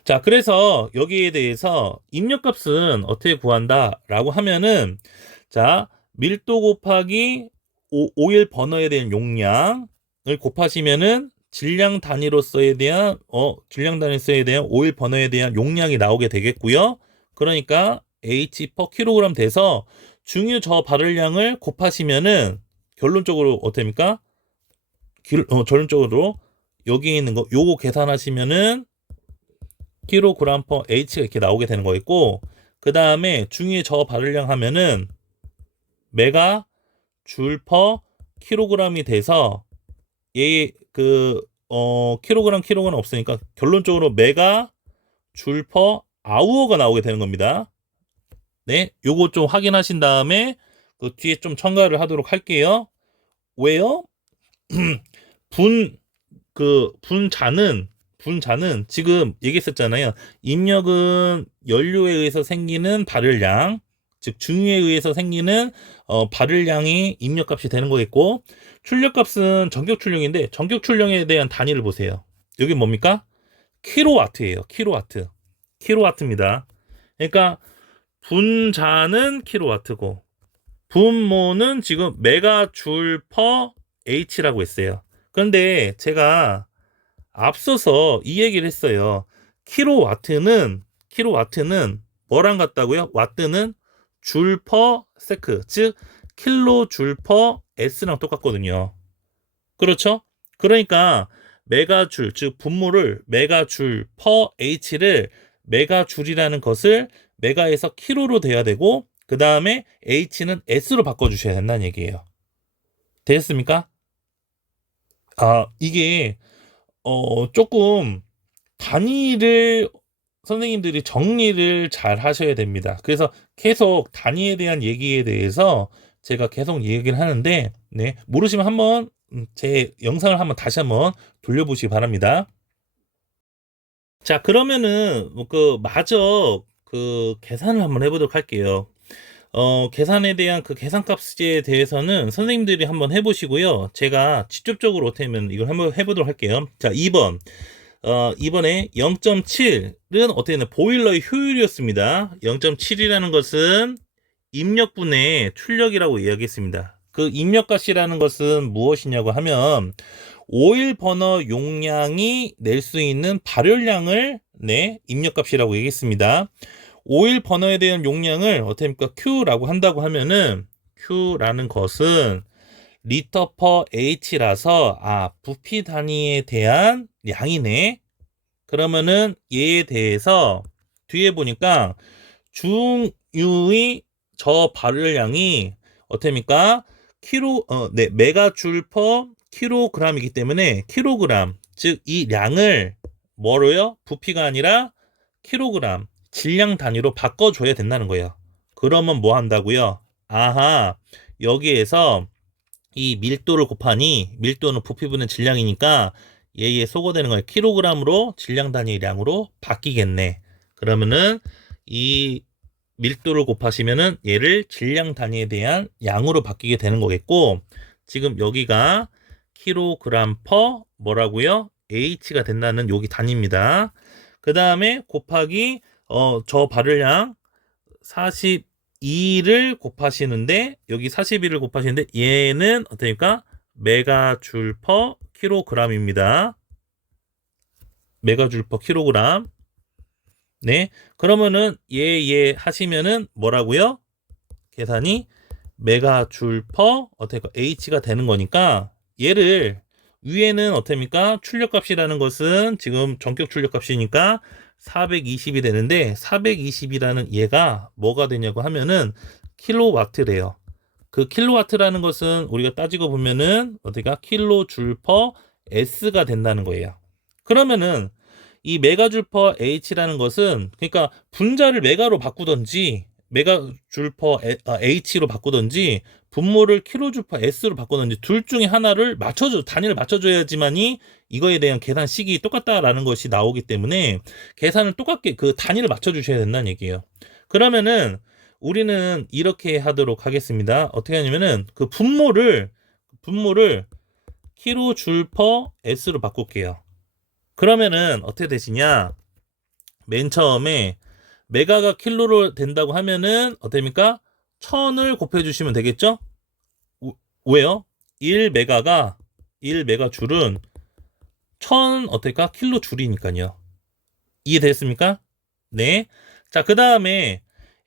자, 그래서 여기에 대해서 입력값은 어떻게 구한다라고 하면은 자, 밀도 곱하기 오일 버너에 대한 용량을 곱하시면은 질량 단위로서에 대한 오일 버너에 대한 용량이 나오게 되겠고요. 그러니까 H per 킬로그램 돼서 중유 저 발열량을 곱하시면은 결론적으로 어떻습니까? 결론적으로 여기 있는 거 요거 계산하시면은 킬로그램 퍼 H가 이렇게 나오게 되는 거겠고 그 다음에 중위의 저 발열량 하면은 메가 줄 퍼 킬로그램이 돼서 얘 킬로그램 없으니까 결론적으로 메가 줄 퍼 아우어가 나오게 되는 겁니다. 네, 요거 좀 확인하신 다음에 그 뒤에 좀 첨가를 하도록 할게요. 왜요? 분자는 분자는 지금 얘기했었잖아요. 입력은 연료에 의해서 생기는 발열량, 즉 중유에 의해서 생기는 발열량이 입력값이 되는 거겠고, 출력값은 전격 출력인데 전격 출력에 대한 단위를 보세요. 여기 뭡니까? 킬로와트예요. 킬로와트. 킬로와트입니다. 그러니까 분자는 킬로와트고 분모는 지금 메가줄 퍼 H라고 했어요. 그런데 제가 앞서서 이 얘기를 했어요. 킬로와트는 뭐랑 같다고요? 와트는 줄 퍼 세크, 즉 킬로줄 퍼 S랑 똑같거든요. 그렇죠? 그러니까 메가줄, 즉 분모를 메가줄 퍼 H를 메가줄이라는 것을 메가에서 킬로로 돼야 되고 그 다음에 H는 S로 바꿔주셔야 된다는 얘기예요. 되셨습니까? 이게 조금 단위를 선생님들이 정리를 잘 하셔야 됩니다. 그래서 계속 단위에 대한 얘기에 대해서 제가 계속 얘기를 하는데, 네, 모르시면 한번 제 영상을 다시 한번 돌려보시기 바랍니다. 자, 그러면은 마저 계산을 한번 해보도록 할게요. 계산에 대한 그 계산값에 대해서는 선생님들이 한번 해보시고요. 제가 직접적으로 어떻게면 이걸 한번 해보도록 할게요. 자, 2번. 이번에 0.7은 어떻게 되나 보일러의 효율이었습니다. 0.7이라는 것은 입력분의 출력이라고 이야기했습니다. 그 입력값이라는 것은 무엇이냐고 하면 오일 버너 용량이 낼 수 있는 발열량을 입력값이라고 얘기했습니다. 오일 버너에 대한 용량을 어떻게 합니까? Q라고 한다고 하면은 Q라는 것은 리터 퍼 H라서 부피 단위에 대한 양이네. 그러면은 얘에 대해서 뒤에 보니까 중유의 저 발열량이 어떻게 합니까? 메가줄 퍼 킬로그램이기 때문에 킬로그램, 즉 이 량을 뭐로요? 부피가 아니라 킬로그램, 질량 단위로 바꿔줘야 된다는 거예요. 그러면 뭐 한다고요? 여기에서 이 밀도를 곱하니 밀도는 부피분의 질량이니까 얘에 소거되는 거예요. 킬로그램으로 질량 단위량으로 바뀌겠네. 그러면은 이 밀도를 곱하시면은 얘를 질량 단위에 대한 양으로 바뀌게 되는 거겠고, 지금 여기가 킬로그램 퍼 뭐라고요? H가 된다는 여기 단위입니다. 그 다음에 곱하기 저 발열량 42를 곱하시는데 여기 42를 곱하시는데 얘는 어떻습니까? 메가줄 퍼 킬로그램입니다. 메가줄 퍼 킬로그램. 네, 그러면은 얘 하시면은 뭐라고요? 계산이 메가줄 퍼 어떻게 H가 되는 거니까 얘를 위에는 어떻습니까? 출력값이라는 것은 지금 전격 출력값이니까 420이 되는데 420이라는 얘가 뭐가 되냐고 하면은 킬로와트래요. 그 킬로와트라는 것은 우리가 따지고 보면은 어디가 킬로줄 퍼 S가 된다는 거예요. 그러면은 이 메가줄 퍼 H라는 것은 그러니까 분자를 메가로 바꾸던지 메가줄 퍼 H로 바꾸던지 분모를 킬로줄 퍼 S로 바꾸던지 둘 중에 하나를 단위를 맞춰줘야지만이 이거에 대한 계산식이 똑같다라는 것이 나오기 때문에 계산을 똑같게 그 단위를 맞춰주셔야 된다는 얘기예요. 그러면은 우리는 이렇게 하도록 하겠습니다. 어떻게 하냐면은 그 분모를 킬로줄 퍼 S로 바꿀게요. 그러면은 어떻게 되시냐? 맨 처음에 메가가 킬로로 된다고 하면은 어떻습니까? 1000을 곱해주시면 되겠죠? 왜요? 1메가줄은 1000 어떨까? 킬로 줄이니까요. 이해됐습니까? 네. 자, 그 다음에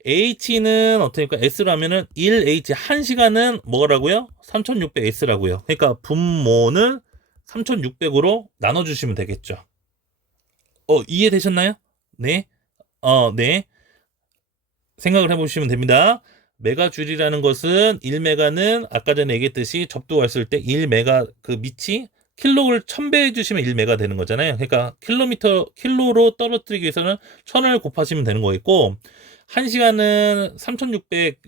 H는 어떻습니까? S로 하면은 1H 1시간은 뭐라고요? 3600S라고요. 그러니까 분모는 3600으로 나눠주시면 되겠죠. 이해되셨나요? 네. 네. 생각을 해보시면 됩니다. 메가줄이라는 것은 1메가는 아까 전에 얘기했듯이 접두했을 때 1메가 그 밑이 킬로를 1000배 해주시면 1메가 되는 거잖아요. 그러니까 킬로로 떨어뜨리기 위해서는 1000을 곱하시면 되는 거겠고 1시간은 3600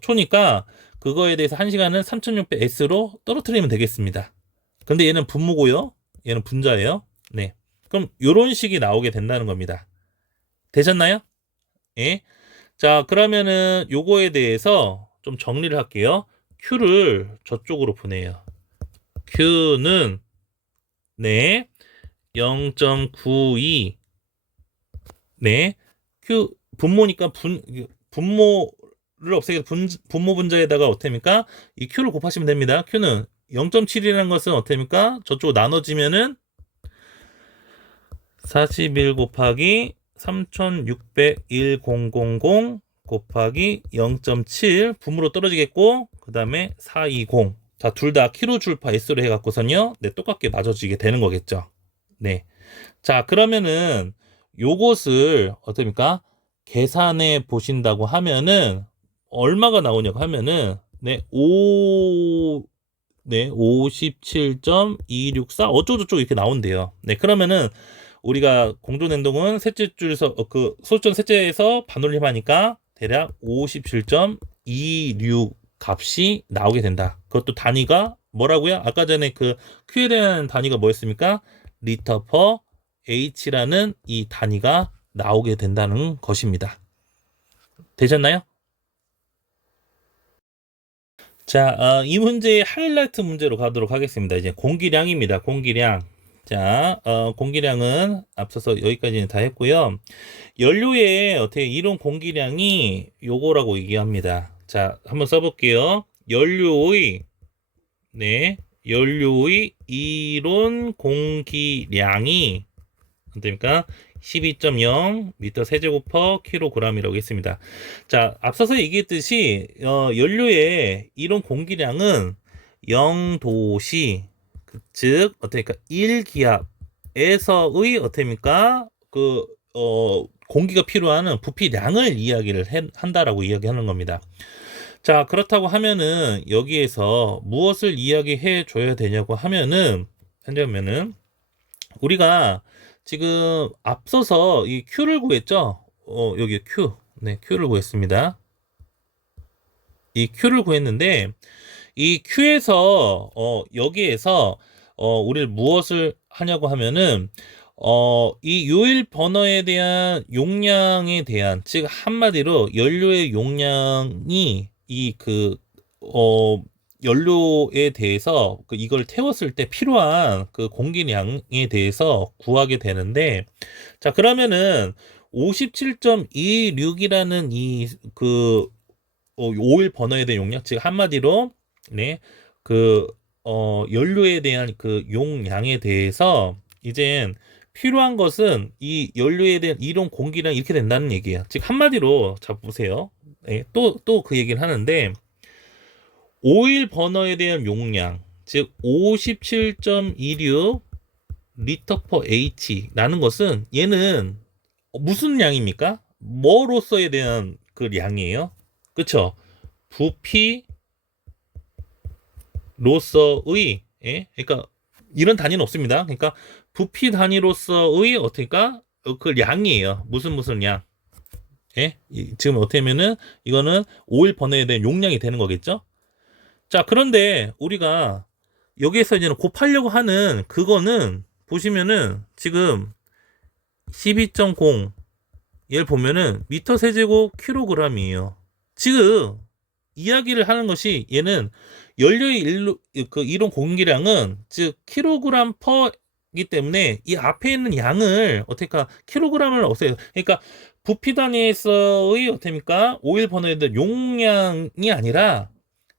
초니까 그거에 대해서 1시간은 3600S로 떨어뜨리면 되겠습니다. 근데 얘는 분모고요. 얘는 분자예요. 네. 그럼 요런 식이 나오게 된다는 겁니다. 되셨나요? 예. 자, 그러면은 요거에 대해서 좀 정리를 할게요. Q를 저쪽으로 보내요. Q는 네, 0.92 네, Q 분모니까 분모를 없애게 분모 분자에다가 어떻게입니까? 이 Q를 곱하시면 됩니다. Q는 0.7이라는 것은 어떻게입니까? 저쪽으로 나눠지면은 41 곱하기 3601,000 곱하기 0.7 분모로 떨어지겠고 그 다음에 420 자, 둘 다 킬로줄파 S로 해갖고선요 네, 똑같게 맞아지게 되는 거겠죠. 네. 자, 그러면은 요것을 어떻습니까? 계산해 보신다고 하면은 얼마가 나오냐고 하면은 네, 57.264 어쩌고저쩌고 이렇게 나온대요. 네, 그러면은 우리가 공조냉동은 셋째 줄에서 그 소수점 셋째에서 반올림하니까 대략 57.26 값이 나오게 된다. 그것도 단위가 뭐라고요? 아까 전에 그 Q에 대한 단위가 뭐였습니까? 리터 퍼 H라는 이 단위가 나오게 된다는 것입니다. 되셨나요? 자, 이 문제의 하이라이트 문제로 가도록 하겠습니다. 이제 공기량입니다. 공기량. 자, 공기량은 앞서서 여기까지는 다 했고요. 연료의 어떻게 이론 공기량이 요거라고 얘기합니다. 자, 한번 써볼게요. 연료의 이론 공기량이 어떻습니까? 12.0 미터 세제곱 퍼 킬로그램이라고 했습니다. 자, 앞서서 얘기했듯이 연료의 이론 공기량은 0도시 즉 어떻습니까? 1기압에서의 어떻습니까? 공기가 필요한 부피량을 이야기를 한다라고 이야기하는 겁니다. 자, 그렇다고 하면은 여기에서 무엇을 이야기해 줘야 되냐고 하면은 우리가 지금 앞서서 이 Q를 구했죠? 여기 Q. 네, Q를 구했습니다. 이 Q를 구했는데 이 Q에서 여기에서 우리를 무엇을 하냐고 하면은 이 요일 버너에 대한 용량에 대한 즉 한마디로 연료의 용량이 연료에 대해서 이걸 태웠을 때 필요한 그 공기량에 대해서 구하게 되는데 자 그러면은 57.26이라는 오일 버너에 대한 용량 즉 한마디로 연료에 대한 그 용량에 대해서 이젠 필요한 것은 이 연료에 대한 이론 공기량 이렇게 된다는 얘기예요. 즉 한마디로 자 보세요. 또 그 얘기를 하는데 오일 버너에 대한 용량 즉 57.26 리터 퍼 H라는 것은 얘는 무슨 양입니까? 뭐로서에 대한 그 양이에요. 그쵸? 부피로서의 그러니까 이런 단위는 없습니다. 그러니까 부피 단위로서의 어떻게까 그 양이에요. 무슨 양. 지금 어떻게 하면은 이거는 오일 버너에 대한 용량이 되는 거겠죠? 자, 그런데 우리가 여기에서 이제는 곱하려고 하는 그거는 보시면은 지금 12.0 얘를 보면은 미터 세제곱 킬로그램이에요. 지금 이야기를 하는 것이 얘는 연료의 이론 공기량은 즉 킬로그램 퍼이기 때문에 이 앞에 있는 양을 어떻게 킬로그램을 없애요. 그러니까 부피 단위에서의 어떻습니까? 오일 버너에 대한 용량이 아니라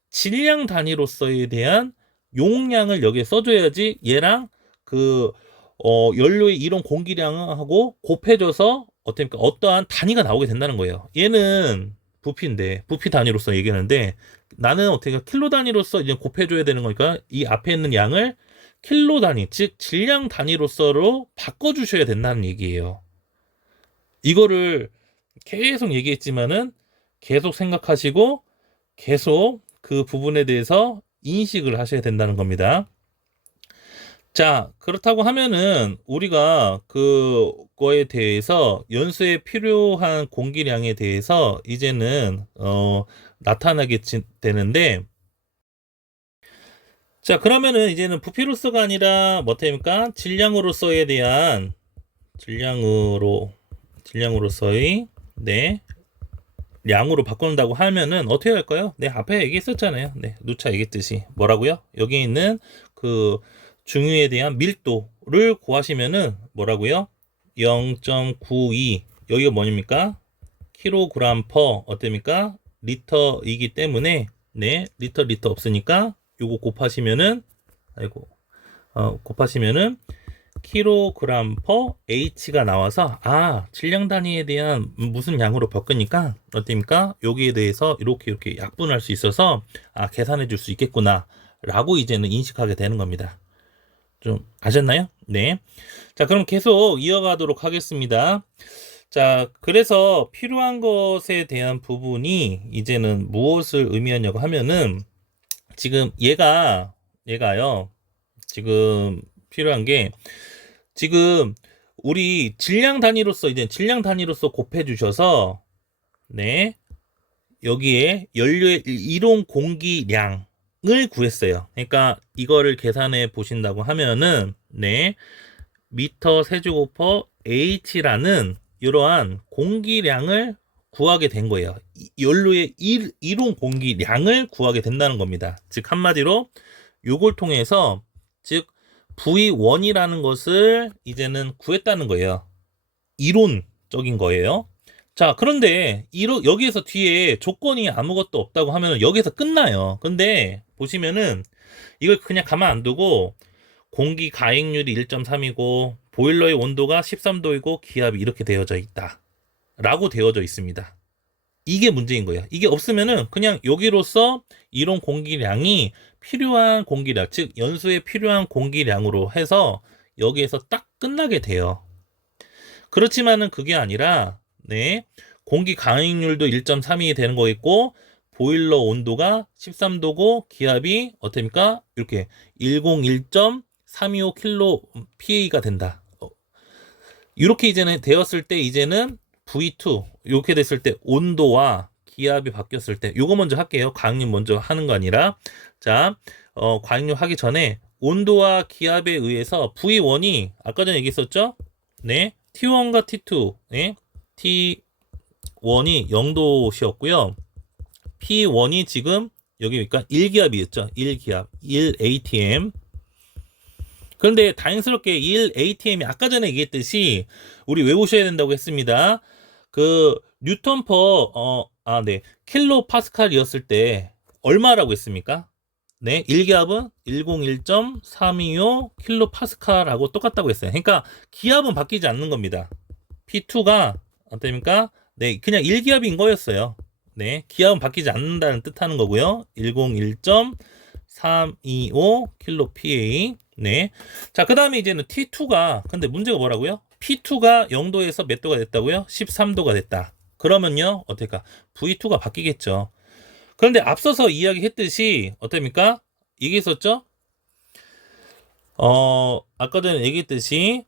질량 단위로서에 대한 용량을 여기에 써줘야지 얘랑 연료의 이론 공기량하고 곱해져서 어떠한 단위가 나오게 된다는 거예요. 얘는 부피인데 부피 단위로서 얘기하는데 나는 어떻게 킬로 단위로서 이제 곱해줘야 되는 거니까 이 앞에 있는 양을 킬로 단위 즉 질량 단위로서로 바꿔주셔야 된다는 얘기예요. 이거를 계속 얘기했지만은 계속 생각하시고 계속 그 부분에 대해서 인식을 하셔야 된다는 겁니다. 자, 그렇다고 하면은 우리가 그거에 대해서 연수에 필요한 공기량에 대해서 이제는 나타나게 되는데 자, 그러면은 이제는 부피로서가 아니라 뭐입니까? 질량으로서에 대한 질량으로서의 네, 량으로 바꾼다고 하면은 어떻게 할까요? 네, 앞에 얘기했었잖아요. 네, 누차 얘기했듯이 뭐라고요? 여기 있는 그 중유에 대한 밀도를 구하시면은 뭐라고요? 0.92 여기가 뭐입니까? 킬로그램 퍼 어때입니까? 리터이기 때문에 네, 리터 없으니까 요거 곱하시면은 아이고 곱하시면은 킬로그램 퍼 H가 나와서 질량 단위에 대한 무슨 양으로 바꾸니까 어떻습니까? 여기에 대해서 이렇게 약분할 수 있어서 계산해 줄 수 있겠구나 라고 이제는 인식하게 되는 겁니다. 좀 아셨나요? 네. 자, 그럼 계속 이어가도록 하겠습니다. 자, 그래서 필요한 것에 대한 부분이 이제는 무엇을 의미하냐고 하면은 지금 얘가요. 지금 필요한 게 지금 우리 질량 단위로서 곱해 주셔서 네. 여기에 연료의 이론 공기량을 구했어요. 그러니까 이거를 계산해 보신다고 하면은 네. 미터 세제곱 퍼 H라는 이러한 공기량을 구하게 된 거예요. 연료의 이론 공기량을 구하게 된다는 겁니다. 즉 한마디로 요걸 통해서 즉 V1이라는 것을 이제는 구했다는 거예요. 이론적인 거예요. 자, 그런데 여기에서 뒤에 조건이 아무것도 없다고 하면 여기서 끝나요. 근데 보시면은 이걸 그냥 가만 안 두고 공기 가액률이 1.3이고 보일러의 온도가 13도이고 기압이 이렇게 되어져 있다 라고 되어져 있습니다. 이게 문제인 거예요. 이게 없으면은 그냥 여기로서 이론 공기량이 필요한 공기량, 즉 연소에 필요한 공기량으로 해서 여기에서 딱 끝나게 돼요. 그렇지만은 그게 아니라 네, 공기 가액률도 1.32이 되는 거겠고 보일러 온도가 13도고 기압이 어떻습니까? 이렇게 101.325 킬로 PA가 된다. 이렇게 이제는 되었을 때 이제는 V2 이렇게 됐을 때 온도와 기압이 바뀌었을 때 요거 먼저 할게요. 가액률 먼저 하는 거 아니라 자 가액률 하기 전에 온도와 기압에 의해서 V1이 아까 전에 얘기했었죠? 네, T1과 T2 네? T1이 0도시였고요. P1이 지금 여기 그러니까 1기압이었죠. 1기압 1atm. 그런데 다행스럽게 1atm이 아까 전에 얘기했듯이 우리 외우셔야 된다고 했습니다. 그 뉴턴 퍼 네. 킬로 파스칼이었을 때 얼마라고 했습니까? 네, 1기압은 101.325 킬로 파스칼하고 똑같다고 했어요. 그러니까 기압은 바뀌지 않는 겁니다. P2가 어떻습니까? 네, 그냥 1기압인 거였어요. 네, 기압은 바뀌지 않는다는 뜻하는 거고요. 101.325 킬로 PA. 네. 자, 그 다음에 이제는 T2가, 근데 문제가 뭐라고요? P2가 0도에서 몇 도가 됐다고요? 13도가 됐다. 그러면요, 어떨까? V2가 바뀌겠죠. 그런데 앞서서 이야기했듯이, 어떻습니까? 얘기했었죠? 아까 전에 얘기했듯이,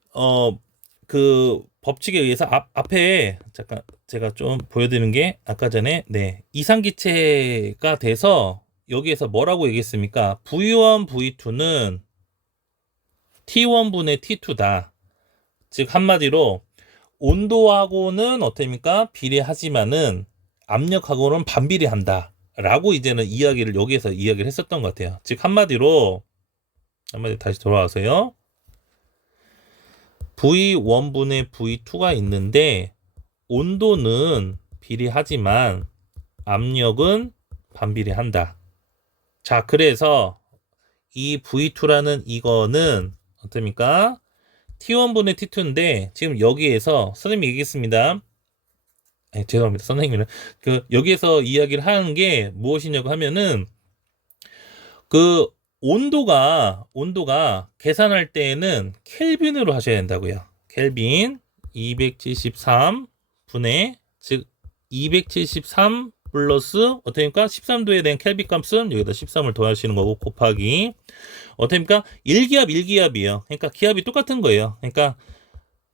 그 법칙에 의해서 앞에, 잠깐, 제가 좀 보여드리는 게, 아까 전에, 네, 이상기체가 돼서, 여기에서 뭐라고 얘기했습니까? V1, V2는 T1분의 T2다. 즉 한마디로 온도하고는 어떻습니까? 비례하지만은 압력하고는 반비례한다. 라고 이제는 여기에서 이야기를 했었던 것 같아요. 즉 한마디로 다시 돌아와서요. V1분의 V2가 있는데 온도는 비례하지만 압력은 반비례한다. 자, 그래서 이 V2라는 이거는 어떻습니까? T1분의 T2인데 지금 여기에서 선생님이 얘기했습니다. 죄송합니다. 선생님은 여기에서 이야기를 하는 게 무엇이냐고 하면은 그 온도가 계산할 때에는 켈빈으로 하셔야 된다고요. 켈빈 273분의 즉 273 플러스 어떻습니까? 13도에 대한 켈빈 값은 여기다 13을 더하시는 거고 곱하기 어떻습니까? 1기압이에요. 그러니까 기압이 똑같은 거예요. 그러니까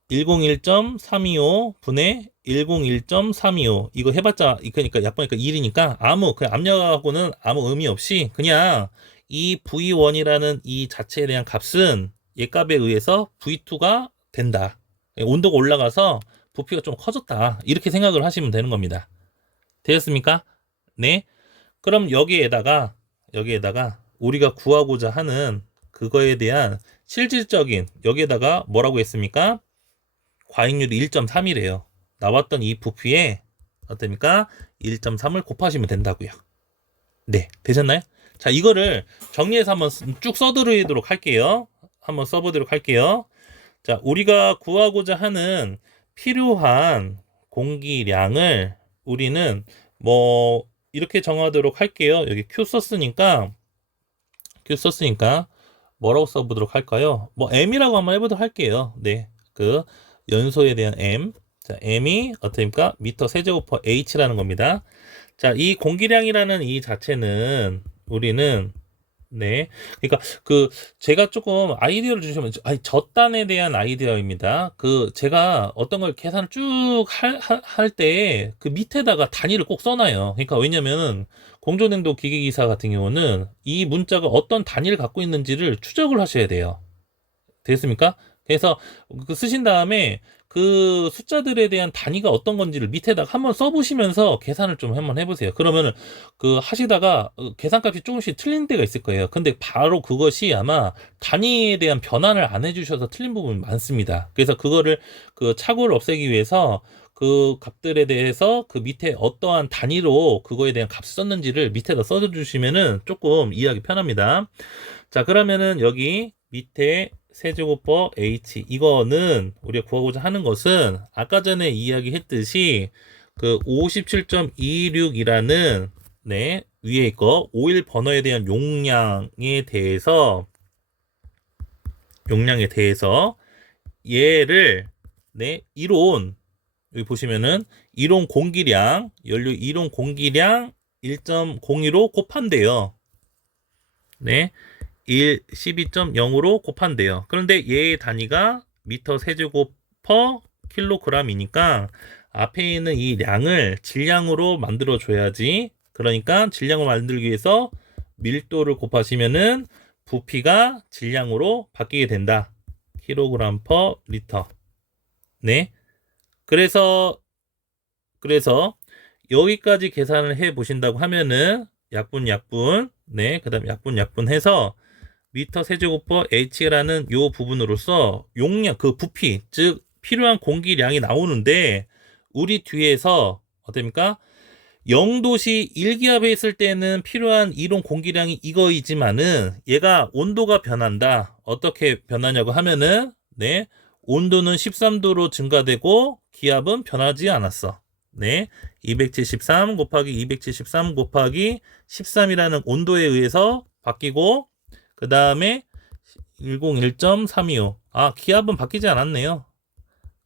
101.325 분의 101.325 이거 해봤자 그러니까 약보니까 1이니까 그냥 압력하고는 아무 의미 없이 그냥 이 V1이라는 이 자체에 대한 값은 얘 값에 의해서 V2가 된다. 온도가 올라가서 부피가 좀 커졌다. 이렇게 생각을 하시면 되는 겁니다. 되셨습니까? 네. 그럼 여기에다가 우리가 구하고자 하는 그거에 대한 실질적인 여기에다가 뭐라고 했습니까? 과잉률이 1.3이래요. 나왔던 이 부피에 어떻습니까? 1.3을 곱하시면 된다고요. 네, 되셨나요? 자, 이거를 정리해서 한번 쭉 써드리도록 할게요. 한번 써보도록 할게요. 자, 우리가 구하고자 하는 필요한 공기량을 우리는 뭐 이렇게 정하도록 할게요. 여기 Q 썼으니까 뭐라고 써보도록 할까요? 뭐 M이라고 한번 해보도록 할게요. 네, 그 연소에 대한 M. 자, M이 어떻습니까? 미터 세제곱 퍼 H라는 겁니다. 자, 이 공기량이라는 이 자체는 우리는 네. 그러니까 그 제가 조금 아이디어를 주시면 아니 젖단에 대한 아이디어입니다. 그 제가 어떤 걸 계산을 쭉 할 때 그 밑에다가 단위를 꼭 써놔요. 그러니까 왜냐면 공조냉도 기계기사 같은 경우는 이 문자가 어떤 단위를 갖고 있는지를 추적을 하셔야 돼요. 됐습니까? 그래서 그 쓰신 다음에 그 숫자들에 대한 단위가 어떤 건지를 밑에다가 한번 써보시면서 계산을 좀 한번 해보세요. 그러면은 그 하시다가 계산값이 조금씩 틀린 데가 있을 거예요. 근데 바로 그것이 아마 단위에 대한 변환을 안 해주셔서 틀린 부분이 많습니다. 그래서 그거를 그 착오를 없애기 위해서 그 값들에 대해서 그 밑에 어떠한 단위로 그거에 대한 값을 썼는지를 밑에다 써주시면은 조금 이해하기 편합니다. 자, 그러면은 여기 밑에 세제곱법 h 이거는 우리가 구하고자 하는 것은 아까 전에 이야기했듯이 그 57.26이라는 네 위에 거 오일 버너에 대한 용량에 대해서 얘를 네 이론 여기 보시면은 이론 공기량 연료 이론 공기량 1.02로 곱한대요. 네. 12.0으로 곱한대요. 그런데 얘의 단위가 미터 세제곱 퍼 킬로그램이니까 앞에 있는 이 량을 질량으로 만들어 줘야지. 그러니까 질량을 만들기 위해서 밀도를 곱하시면은 부피가 질량으로 바뀌게 된다. 킬로그램 퍼 리터. 네. 그래서 여기까지 계산을 해 보신다고 하면은 약분 네, 그다음 약분 해서 미터 세제곱퍼 H라는 요 부분으로서 용량 그 부피 즉 필요한 공기량이 나오는데 우리 뒤에서 어떻습니까? 0도시 1기압에 있을 때는 필요한 이론 공기량이 이거이지만은 얘가 온도가 변한다. 어떻게 변하냐고 하면은 네 온도는 13도로 증가되고 기압은 변하지 않았어. 네 273 곱하기 273 곱하기 13이라는 온도에 의해서 바뀌고 그 다음에 101.325 기압은 바뀌지 않았네요.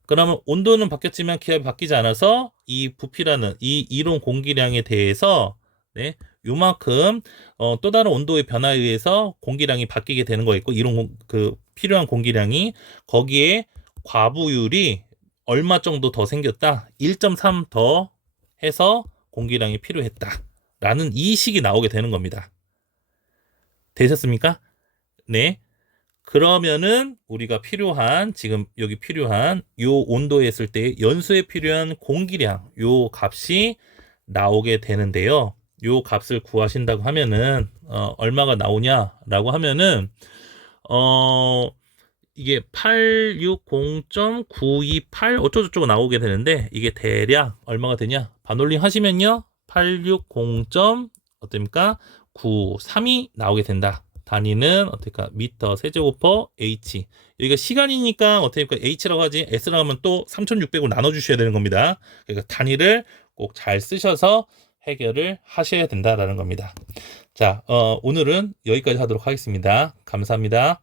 그러면 온도는 바뀌었지만 기압이 바뀌지 않아서 이 부피라는 이 이론 공기량에 대해서 네, 요만큼 또 다른 온도의 변화에 의해서 공기량이 바뀌게 되는 거 있고 이론 그 필요한 공기량이 거기에 과부율이 얼마 정도 더 생겼다. 1.3 더 해서 공기량이 필요했다. 라는 이 식이 나오게 되는 겁니다. 되셨습니까? 네. 그러면은 우리가 필요한 지금 여기 필요한 요 온도에 있을 때 연소에 필요한 공기량 요 값이 나오게 되는데요. 요 값을 구하신다고 하면은 얼마가 나오냐라고 하면은 이게 860.928 어쩌고저쩌고 나오게 되는데 이게 대략 얼마가 되냐? 반올림 하시면요. 860. 어떻습니까? 93이 나오게 된다. 단위는 어떻게 미터 세제곱 퍼 H. 여기가 시간이니까 어떻게 H라고 하지? S라고 하면 또 3600으로 나눠 주셔야 되는 겁니다. 그러니까 단위를 꼭 잘 쓰셔서 해결을 하셔야 된다라는 겁니다. 자, 오늘은 여기까지 하도록 하겠습니다. 감사합니다.